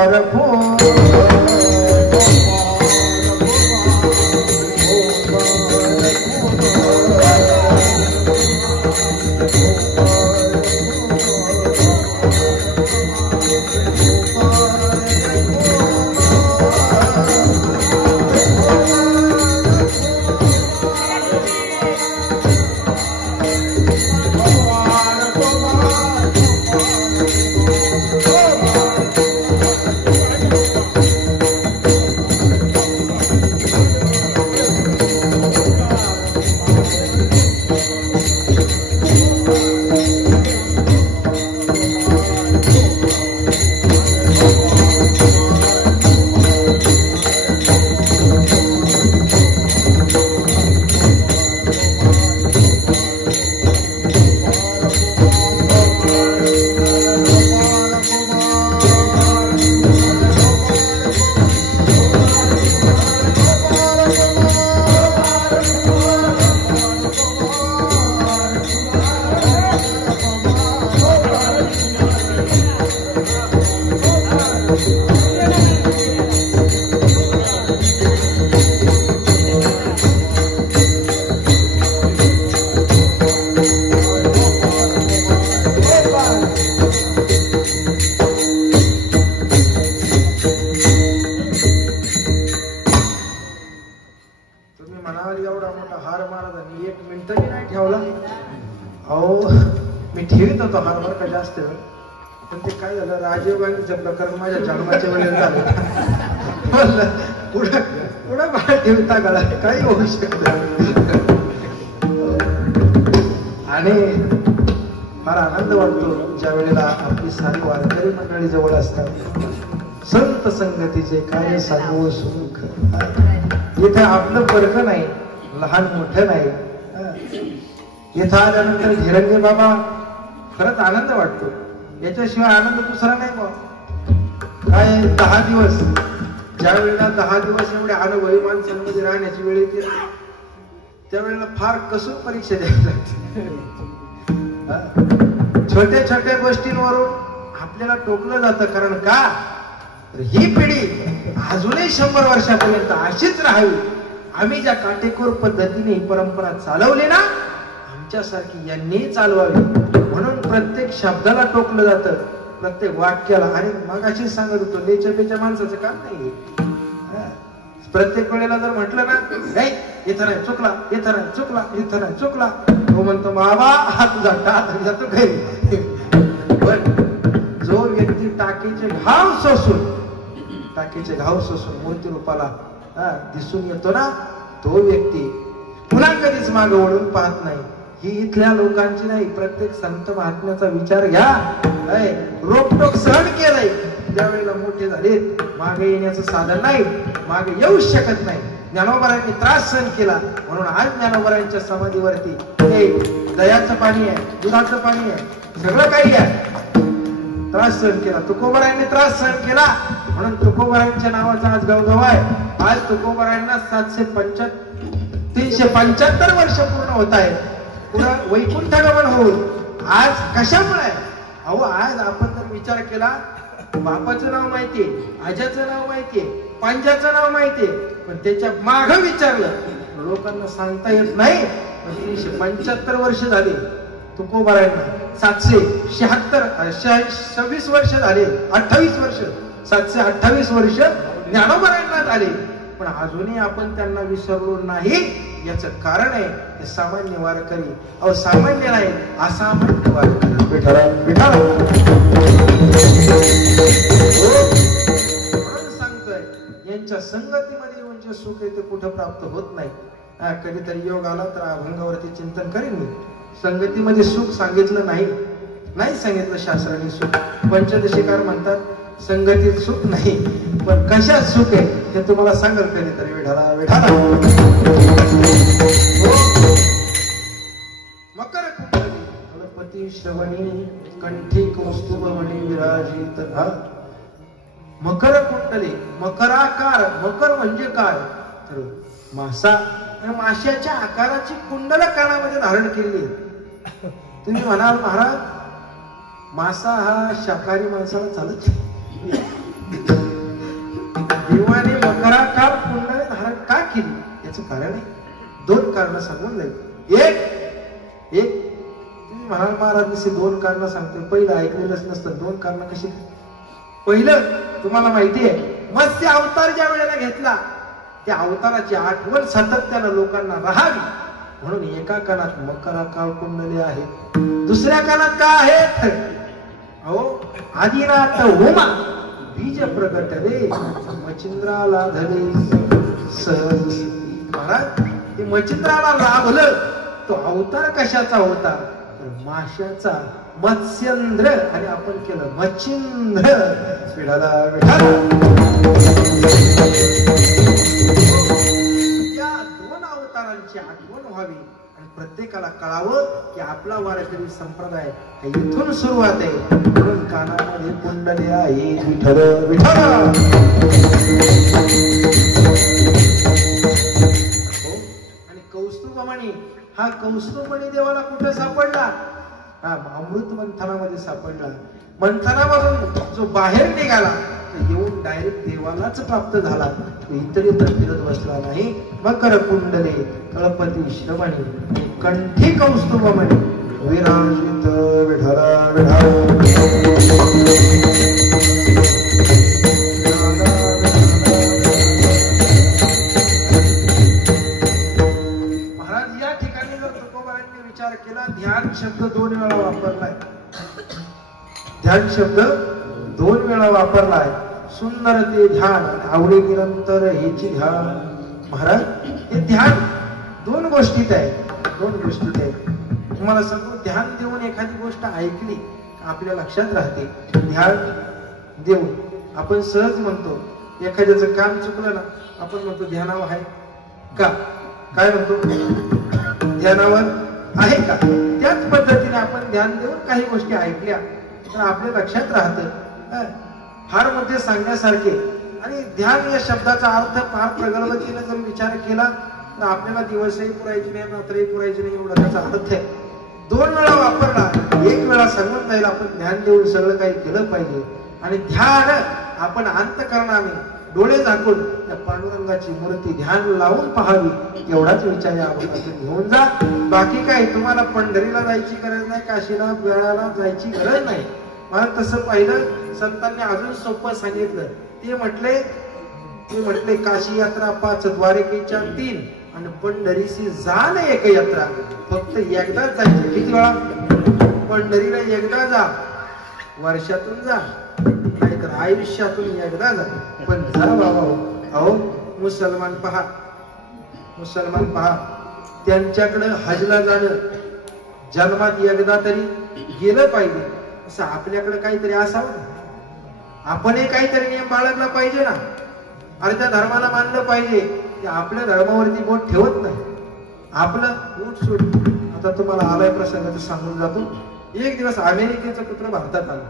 जास्त वेळ. पण ते काय झालं, राजीव गांधीचं प्रकरण माझ्या जन्माच्या वेळेला झालं. पुढे बाळ ठेवता गळा काही होऊ शकत. आणि फार आनंद वाटतो ज्या वेळेला आपली सारी वारकरी मंडळी जवळ असतात. संत संगतीचे काय सांगू सुख. इथं आपलं फरक नाही, लहान मोठं नाही. इथं आल्यानंतर धीरंगे बाबा खरंच आनंद वाटतो. याच्याशिवाय आनंद दुसरा नाही बा. काय 10 दिवस, ज्या वेळेला 10 दिवस एवढ्या अनुभवी माणसांमध्ये राहण्याची वेळ येते, त्यावेळेला फार कसून परीक्षा द्यावी लागते. छोट्या छोट्या गोष्टींवरून आपल्याला टोकलं जातं. कारण का, ही पिढी अजूनही 100 वर्षापर्यंत अशीच राहावी. आम्ही ज्या काटेकोर पद्धतीने ही परंपरा चालवली ना, आमच्यासारखी यांनी चालवावी. म्हणून प्रत्येक शब्दाला टोकलं जातं, प्रत्येक वाक्याला. आणि मगाशी सांगत होतो, लेच्या बेच्या माणसाचं काम नाही. प्रत्येक वेळेला जर म्हटलं ना, नाही इथं नाही चुकला, इथं नाही चुकला, इथं नाही चुकला, तो म्हणतो बाबा हा तुझा टाक जातो घरी. पण जो व्यक्ती टाकीचे घाव सोसून मूर्ती रूपाला दिसून येतो ना, तो व्यक्ती पुन्हा कधीच मागे वळून पाहत नाही. ही इथल्या लोकांची नाही, प्रत्येक संत महात्म्याचा विचार घ्या. रोकटोक सहन केलंय, त्यावेळेला मोठे झाले, मागे येण्याचं साधन नाही, मागे येऊ शकत नाही. ज्ञानोबारांनी त्रास सहन केला, म्हणून आज ज्ञानोबारांच्या समाधीवरती दयाचं पाणी आहे, दुधाचं पाणी आहे, सगळं काही आहे. त्रास सहन केला. तुकोबारांनी त्रास सहन केला, म्हणून तुकोबारांच्या नावाचा आज गवगव आहे. आज तुकोबारांना 375 वर्ष पूर्ण होत आहे. पुढं वैकुंठ गमन होऊन आज कशामुळे. अहो, आज आपण जर विचार केला, बापाचं नाव माहितीये, आज्याचं नाव माहितीये, पांजाचं नाव माहितीये, पण त्याच्या माग विचारलं लोकांना सांगता येत नाही. 375 वर्ष झाली तुकोबारांना, 726 वर्ष झाले, 28 वर्ष, 728 वर्ष ज्ञानोबारांना झाले. पण अजूनही आपण त्यांना विसरलो नाही. याचं कारण आहे ते सामान्य वारकरी. अहो, सामान्य नाही, असामान्य वारकरी. विठाला म्हणून सांगतोय, यांच्या संगतीमध्ये येऊन जे सुख आहे ते कुठं प्राप्त होत नाही. कधीतरी योग आला तर अभंगावरती चिंतन करीन मी. संगतीमध्ये सुख सांगितलं नाही सांगितलं शास्त्राने. सुख पंचदशिकार म्हणतात संगतीत सुख नाही, पण कशात सुख आहे हे तुम्हाला सांगेल कधीतरी. विठाला मकर कुंडली गणपती श्रवणी कंठी कौस्तुभमणी विराजित. मकर कुंडली कुंडले मकराकार. मकर म्हणजे काय तर मासा. माशाच्या आकाराची कुंडल कानामध्ये धारण केली. तुम्ही म्हणाल महाराज मासा हा शाकाहारी माणसाला चालत नाही. देवाने मकराकार कुंडले धारण का केली याचं कारण आहे. 2 कारण सांगून जाईल. एक तुम्ही म्हणाल महाराज मी 2 कारण सांगतोय. पहिलं ऐकलेलंच नसतं. 2 कारण कशी. पहिलं तुम्हाला माहिती आहे मत्स्य अवतार ज्या वेळेला घेतला त्या अवताराची आठवण सातत्यानं लोकांना राहावी म्हणून एका कानात मकराकार कुंडले आहे. दुसऱ्या कानात का आहेत अहो आदिनाथ उमा बीज प्रगटले मचिंद्राला धले सहज. महाराज ते मचिंद्राला लाभलं. तो अवतार कशाचा होता तर माशाचा. मत्स्येंद्र आणि आपण केलं मच्छिंद्र. विठाला विठाला. या 2 अवतारांची आठवण व्हावी आणि प्रत्येकाला कळावं की आपला वारकरी संप्रदाय इथून सुरुवात आहे. म्हणून कानामध्ये कुंडले आहे. विठ्ठल विठ्ठल. आणि कौस्तुभमणी हा कौस्तुभमणी देवाला कुठे सापडला. हा अमृत मंथनामध्ये सापडला. मंथनामधून जो बाहेर निघाला तो येऊन डायरेक्ट देवालाच प्राप्त झाला. तो इतर फिरत बसला नाही. मकर कुंडले कळपती श्रवणी कंठी कौस्तुभमणी विराजित विठला विठा. महाराज या ठिकाणी जर तुकोबारांनी विचार केला ध्यान शब्द 2 वेळा वापरलाय. ध्यान शब्द 2 वेळा वापरलाय. सुंदर ते ध्यान आवडे निरंतर हेची ध्यान. महाराज हे ध्यान 2 गोष्टीत आहे. 2 गोष्टीत आहे. तुम्हाला सांगू ध्यान देऊन एखादी गोष्ट ऐकली आपल्या लक्षात राहते. ध्यान देऊन आपण सहज म्हणतो एखाद्याचं काम चुकलं ना आपण म्हणतो ध्यानावर आहे का. काय म्हणतो ध्यानावर आहे का. त्याच पद्धतीने आपण ध्यान देऊन काही गोष्टी ऐकल्या तर आपल्या लक्षात राहतं. फार मोठे सांगण्यासारखे. आणि ध्यान या शब्दाचा अर्थ फार प्रगल्भतेने जर विचार केला तर आपल्याला दिवसही पुरायचे नाही रात्रही पुरायचे नाही एवढा त्याचा अर्थ आहे. 2 वेळा वापरला. 1 वेळा सांगून जाईल आपण ध्यान देऊन सगळं काही केलं पाहिजे. आणि ध्यान आपण अंतःकरणाने डोळे झाकून त्या पांडुरंगाची मूर्ती ध्यान लावून पाहावी एवढाच विचार या अभंगातून घेऊन जा. बाकी काय तुम्हाला पंढरीला जायची गरज नाही. काशीला वेळाला जायची गरज नाही. मला तसं पाहिलं संतांनी अजून सोपं सांगितलं. ते म्हटले काशी यात्रा 5 द्वारकेच्या 3 आणि पंढरीची जाण 1 यात्रा. फक्त एकदाच जायचं. किती वेळा पंढरीला एकदा जा. वर्षातून जा नाहीतर आयुष्यातून एकदा जा पण जा बाबा. अहो मुसलमान पहा त्यांच्याकडे हजला जाणं जन्मात एकदा तरी गेलं पाहिजे. असं आपल्याकडे काहीतरी असावं. आपणही काहीतरी नियम बाळगला पाहिजे ना. अरे त्या धर्माला मानलं पाहिजे की आपल्या धर्मावरती बोट ठेवत नाही. आपलं उठ सूट. आता तुम्हाला आलाय प्रसंगाचं सांगून जातो. एक दिवस अमेरिकेचं पुत्र भारतात आलं.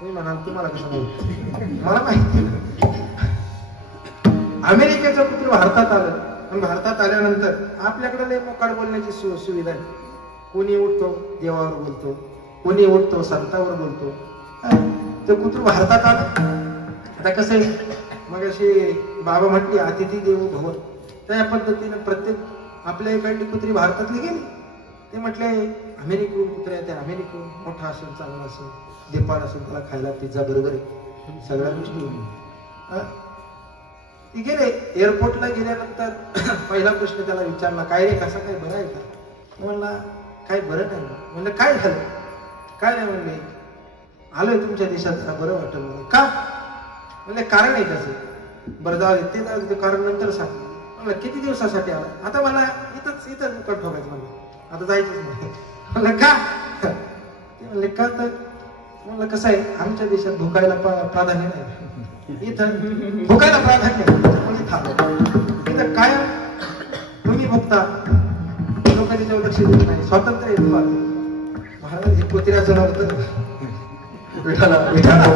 तुम्ही म्हणाल तुम्हाला कसं माहिती. मला माहिती. अमेरिकेचं पुत्र भारतात आलं. पण भारतात आल्यानंतर आपल्याकडे लय मोकाट बोलण्याची सुविधा आहे. कोणी उठतो देवावर बोलतो, कोणी उठतो संतावर बोलतो. ते पुत्र भारतात आलं. आता कसं आहे मग अशी बाबा म्हटली अतिथी देवो भव. त्या पद्धतीने प्रत्येक आपल्या इकडली कुत्री भारतातली गेली. ते म्हटले अमेरिकेहून कुत्रे त्या अमेरिकेहून मोठा असेल चांगला असेल देपाड असेल त्याला खायला पिझ्झा बरोबर आहे सगळ्या गोष्टी. ती गेले. एअरपोर्टला गेल्यानंतर पहिला प्रश्न त्याला विचारला काय रे कसा काय बरं आहे का. म्हणला काय बरं नाही. म्हणलं काय झालं. काय नाही म्हणले आलोय तुमच्या देशात जरा बरं वाटलं. म्हणलं का. म्हणले कारण आहे कसं. बरं जाऊ ते जाऊ ते कारण नंतर सांग. म्हणलं किती दिवसासाठी आला. आता मला इथंच मुकट ठोकायचं. म्हणलं आता जायचंच नाही. म्हणलं का. ते म्हणले का तर म्हणलं कसं आहे आमच्या देशात भुकायला प्राधान्य नाही. इथं भुकायला प्राधान्य इथं काय तुम्ही भुकता लोकांनी जेव्हा लक्ष देत नाही. स्वातंत्र्य आहे तुम्हाला. महाराज हे कुत्र्याचं नव्हतं. विठाला विठाला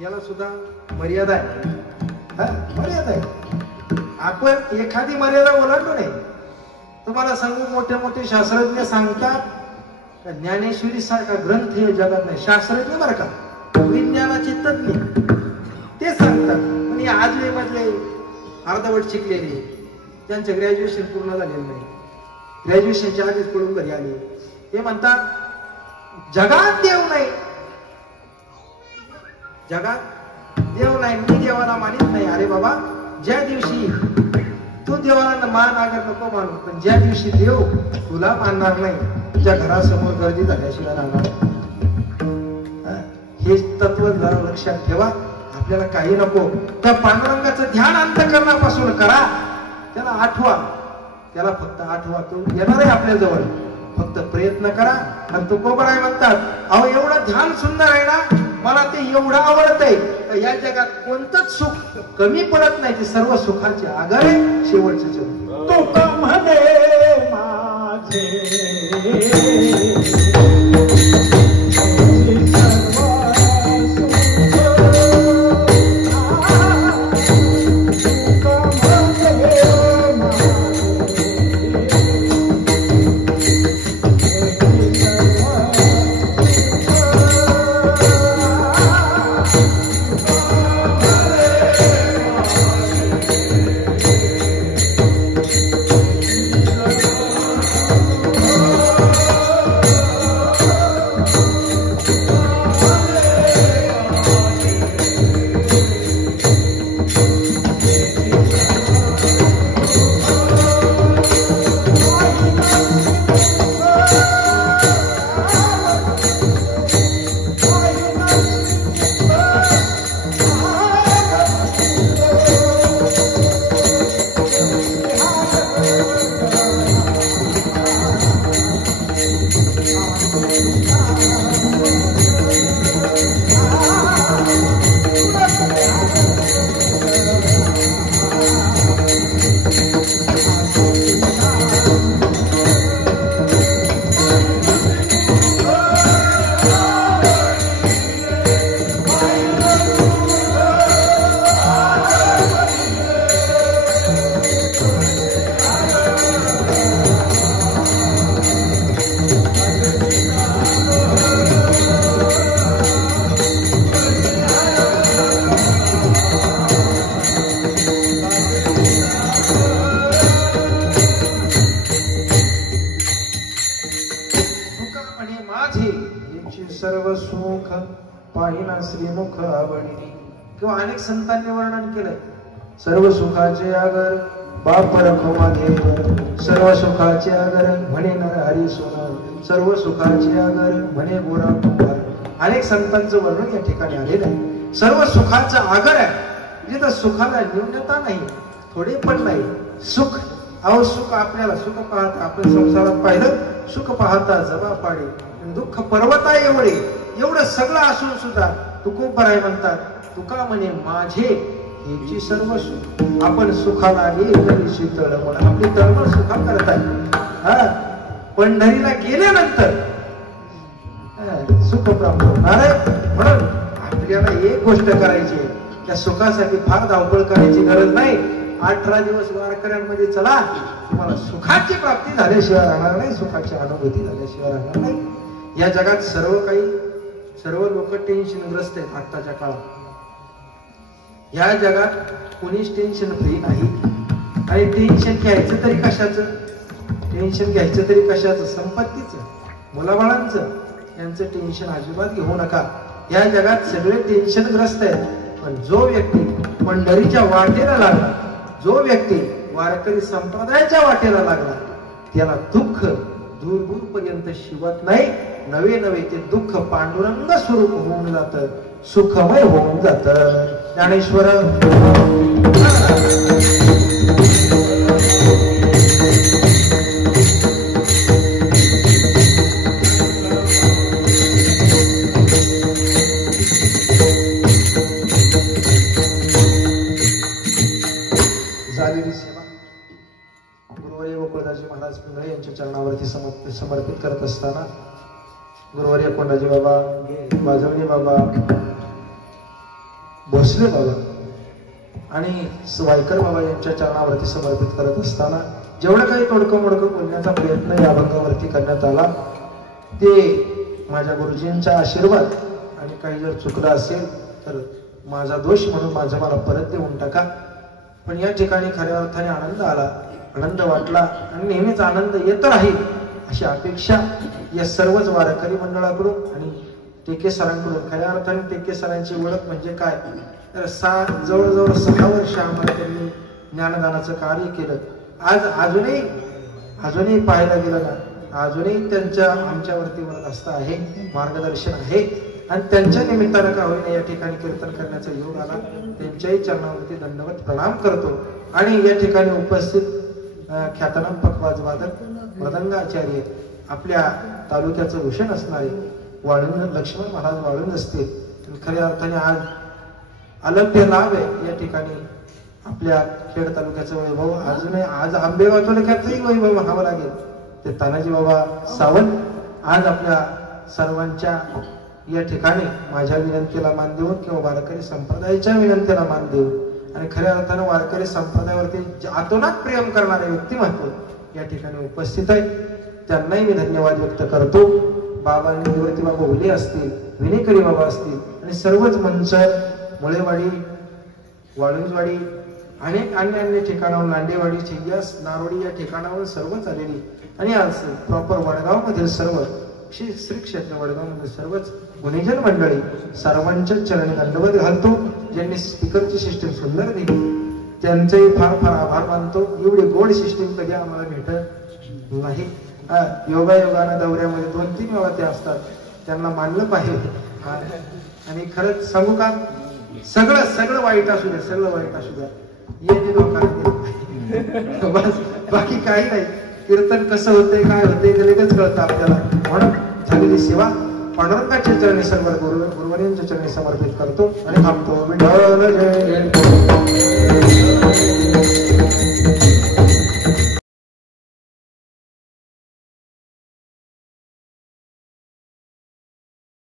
याला सुद्धा मर्यादा आहे. मर्यादा आहे. आपण एखादी मर्यादा ओलांडू नये. तुम्हाला सांगू, मोठे मोठे शास्त्रज्ञ सांगतात ज्ञानेश्वरी सारखा ग्रंथ हे जगात नाही. शास्त्रज्ञ बरं का, विज्ञानाचे तज्ञ ते सांगतात. पण आजले मधले अर्धवट शिकलेले, त्यांचं ग्रॅज्युएशन पूर्ण झालेलं नाही, ग्रॅज्युएशनच्या आधीच पडून घरी आले, ते म्हणतात जगात देव नाही, जगात देव नाही, मी देवाला मानित नाही. अरे बाबा, ज्या दिवशी तू देवाला मान अगर नको मानू, पण ज्या दिवशी देव तुला मानणार नाही, तुझ्या घरासमोर गर्दी झाल्याशिवाय राहणार. हे तत्व लक्षात ठेवा. आपल्याला काही नको, त्या पांडुरंगाचं ध्यान अंतःकरणापासून करा. त्याला आठवा, त्याला फक्त आठवा. तो येणार आहे आपल्या जवळ, फक्त प्रयत्न करा. आणि तुकोबराय म्हणतात, अहो एवढं ध्यान सुंदर आहे ना, मला ते एवढं आवडतंय. या जगात कोणतंच सुख कमी पडत नाही. ते सर्व सुखाचे आगर आहे. शेवटचे चरण तुका म्हणे माझे सर्व सुख पाहिना श्रीमुख आवडी. किंवा अनेक संतांनी वर्णन केलंय, सर्व सुखाचे आगर बाप रखो मागे, सर्व सुखाचे आगर म्हणे नर हरी सोना, सर्व सुखाचे आगर म्हणे गोरा कुंभार. अनेक संतांचं वर्णन या ठिकाणी आलेलं आहे. सर्व सुखाचं आगर आहे, जिथं सुखाला न्यूनता नाही, थोडे पण नाही. सुख, अहो सुख आपल्याला सुख पाहता, आपण संसारात पाहिलं सुख पाहता जबा पाडे, दुःख पर्वता एवढे, एवढं सगळं असून सुद्धा तुकोबराय म्हणतात, तुका म्हणे माझे हेची सर्व सुख. आपण सुखाला एकशी तळमळ, आपली तळमळ सुखा करताय. पंढरीला गेल्यानंतर सुख प्राप्त होणार आहे. म्हणून आपल्याला एक गोष्ट करायची आहे, त्या सुखासाठी फार धावपळ करायची गरज नाही. 18 दिवस वारकऱ्यांमध्ये चला, तुम्हाला सुखाची प्राप्ती झाल्याशिवाय राहणार नाही, सुखाची अनुभूती झाल्याशिवाय राहणार नाही. या जगात सर्व लोक टेन्शनग्रस्त आहेत आत्ताच्या काळात. या जगात कोणीच टेन्शन फ्री नाही. आणि टेन्शन घ्यायचं तरी कशाचं, टेन्शन घ्यायचं तरी कशाचं, संपत्तीचं, मुलाबाळांचं, यांचं टेन्शन अजिबात घेऊ नका. या जगात सगळे टेन्शनग्रस्त आहेत. पण जो व्यक्ती पंढरीच्या वाटेला लागला, जो व्यक्ती वारकरी संप्रदायाच्या वाटेला लागला, त्याला दुःख दूर दूर पर्यंत शिवत नाही. नवे नवे ते दुःख पांडुरंग स्वरूप होऊन जात, सुखमय होऊन जात. ज्ञानेश्वर झालेली सेवा गुरुवर्य गोकुळदासजी महाराज पिंगळे यांच्या चरणावरती समर्पित करत असताना, गुरुवर्य कोंडाजी बाबा, बाजवणे बाबा, भोसले बाबा आणि वायकर बाबा यांच्या चरणावरती समर्पित करत असताना जेवढं काही तोडकं मोडकं बोलण्याचा प्रयत्न या अभंगावरती करण्यात आला ते माझ्या गुरुजींचा आशीर्वाद, आणि काही जर चुकलं असेल तर माझा दोष म्हणून माझं मला परत देऊन टाका. पण या ठिकाणी खऱ्या अर्थाने आनंद आला, आनंद वाटला आणि नेहमीच आनंद येत राहील अशी अपेक्षा या सर्वच वारकरी मंडळाकडून आणि टेके सरांकडून. खऱ्या अर्थाने टेके सरांची ओळख म्हणजे काय तर जवळजवळ 6 वर्ष आम्हाला त्यांनी ज्ञानदानाचं कार्य केलं. अजूनही पाहायला गेलं ना, अजूनही त्यांच्या आमच्यावरती वरद असतं आहे, मार्गदर्शन आहे. आणि त्यांच्या निमित्तानं का होईना या ठिकाणी कीर्तन करण्याचा योग आला. त्यांच्याही चरणावरती दंडवत प्रणाम करतो. आणि या ठिकाणी उपस्थित ख्यातनाम पखवाज वादक मृदंगाचार्य, आपल्या तालुक्याचं भूषण असणारे वाळुंज लक्ष्मण महाराज वाळुंज असतील. खऱ्या अर्थाने आज अलभ्य लाभ आहे या ठिकाणी आपल्या खेड तालुक्याचं वैभव. आज आंबेगाव तालुक्याचंही वैभव म्हणावं लागेल. ते तानाजी बाबा सावंत आज आपल्या सर्वांच्या या ठिकाणी माझ्या विनंतीला मान देऊन किंवा वारकरी संप्रदायाच्या विनंतीला मान देऊन आणि खऱ्या अर्थानं वारकरी संप्रदायावरती आतोनात प्रेम करणारे व्यक्तिमत्व या ठिकाणी उपस्थित आहे. त्यांनाही मी धन्यवाद व्यक्त करतो. बाबा निवृत्ती बाबा ओले असतील, विनेकरी बाबा असतील आणि सर्वच मंच, मुळेवाडी, वाळुंजवाडी, अनेक अन्य ठिकाणावर, लांडेवाडी, चिंग्यास, नारोडी या ठिकाणावर सर्वच आलेली आणि आज प्रॉपर वडगाव मधील सर्व श्री क्षेत्र वडगाव मध्ये सर्वच गुणीजन मंडळी सर्वांच्या चरणी दंडवत घालतो. ज्यांनी स्पीकरची सिस्टीम सुंदर दिली त्यांचेही फार फार आभार मानतो. एवढी गोड सिस्टीम कधी आम्हाला भेटत नाही. योगायोगानं दौऱ्यामध्ये 2-3 वेळा ते असतात, त्यांना मानलं पाहिजे. आणि खरंच सांगू का, सगळं वाईट असू द्या, सगळं वाईट असू द्या, येते लोकांना बस, बाकी काही नाही. कीर्तन कसं होतंय, काय होतंय ते लगेच कळतं आपल्याला. म्हणून झालेली सेवा पांडुरंगाच्या चरणी सर्व गुरुवर्यांच्या चरणी समर्पित करतो आणि थांबतो. विठ्ठल जय.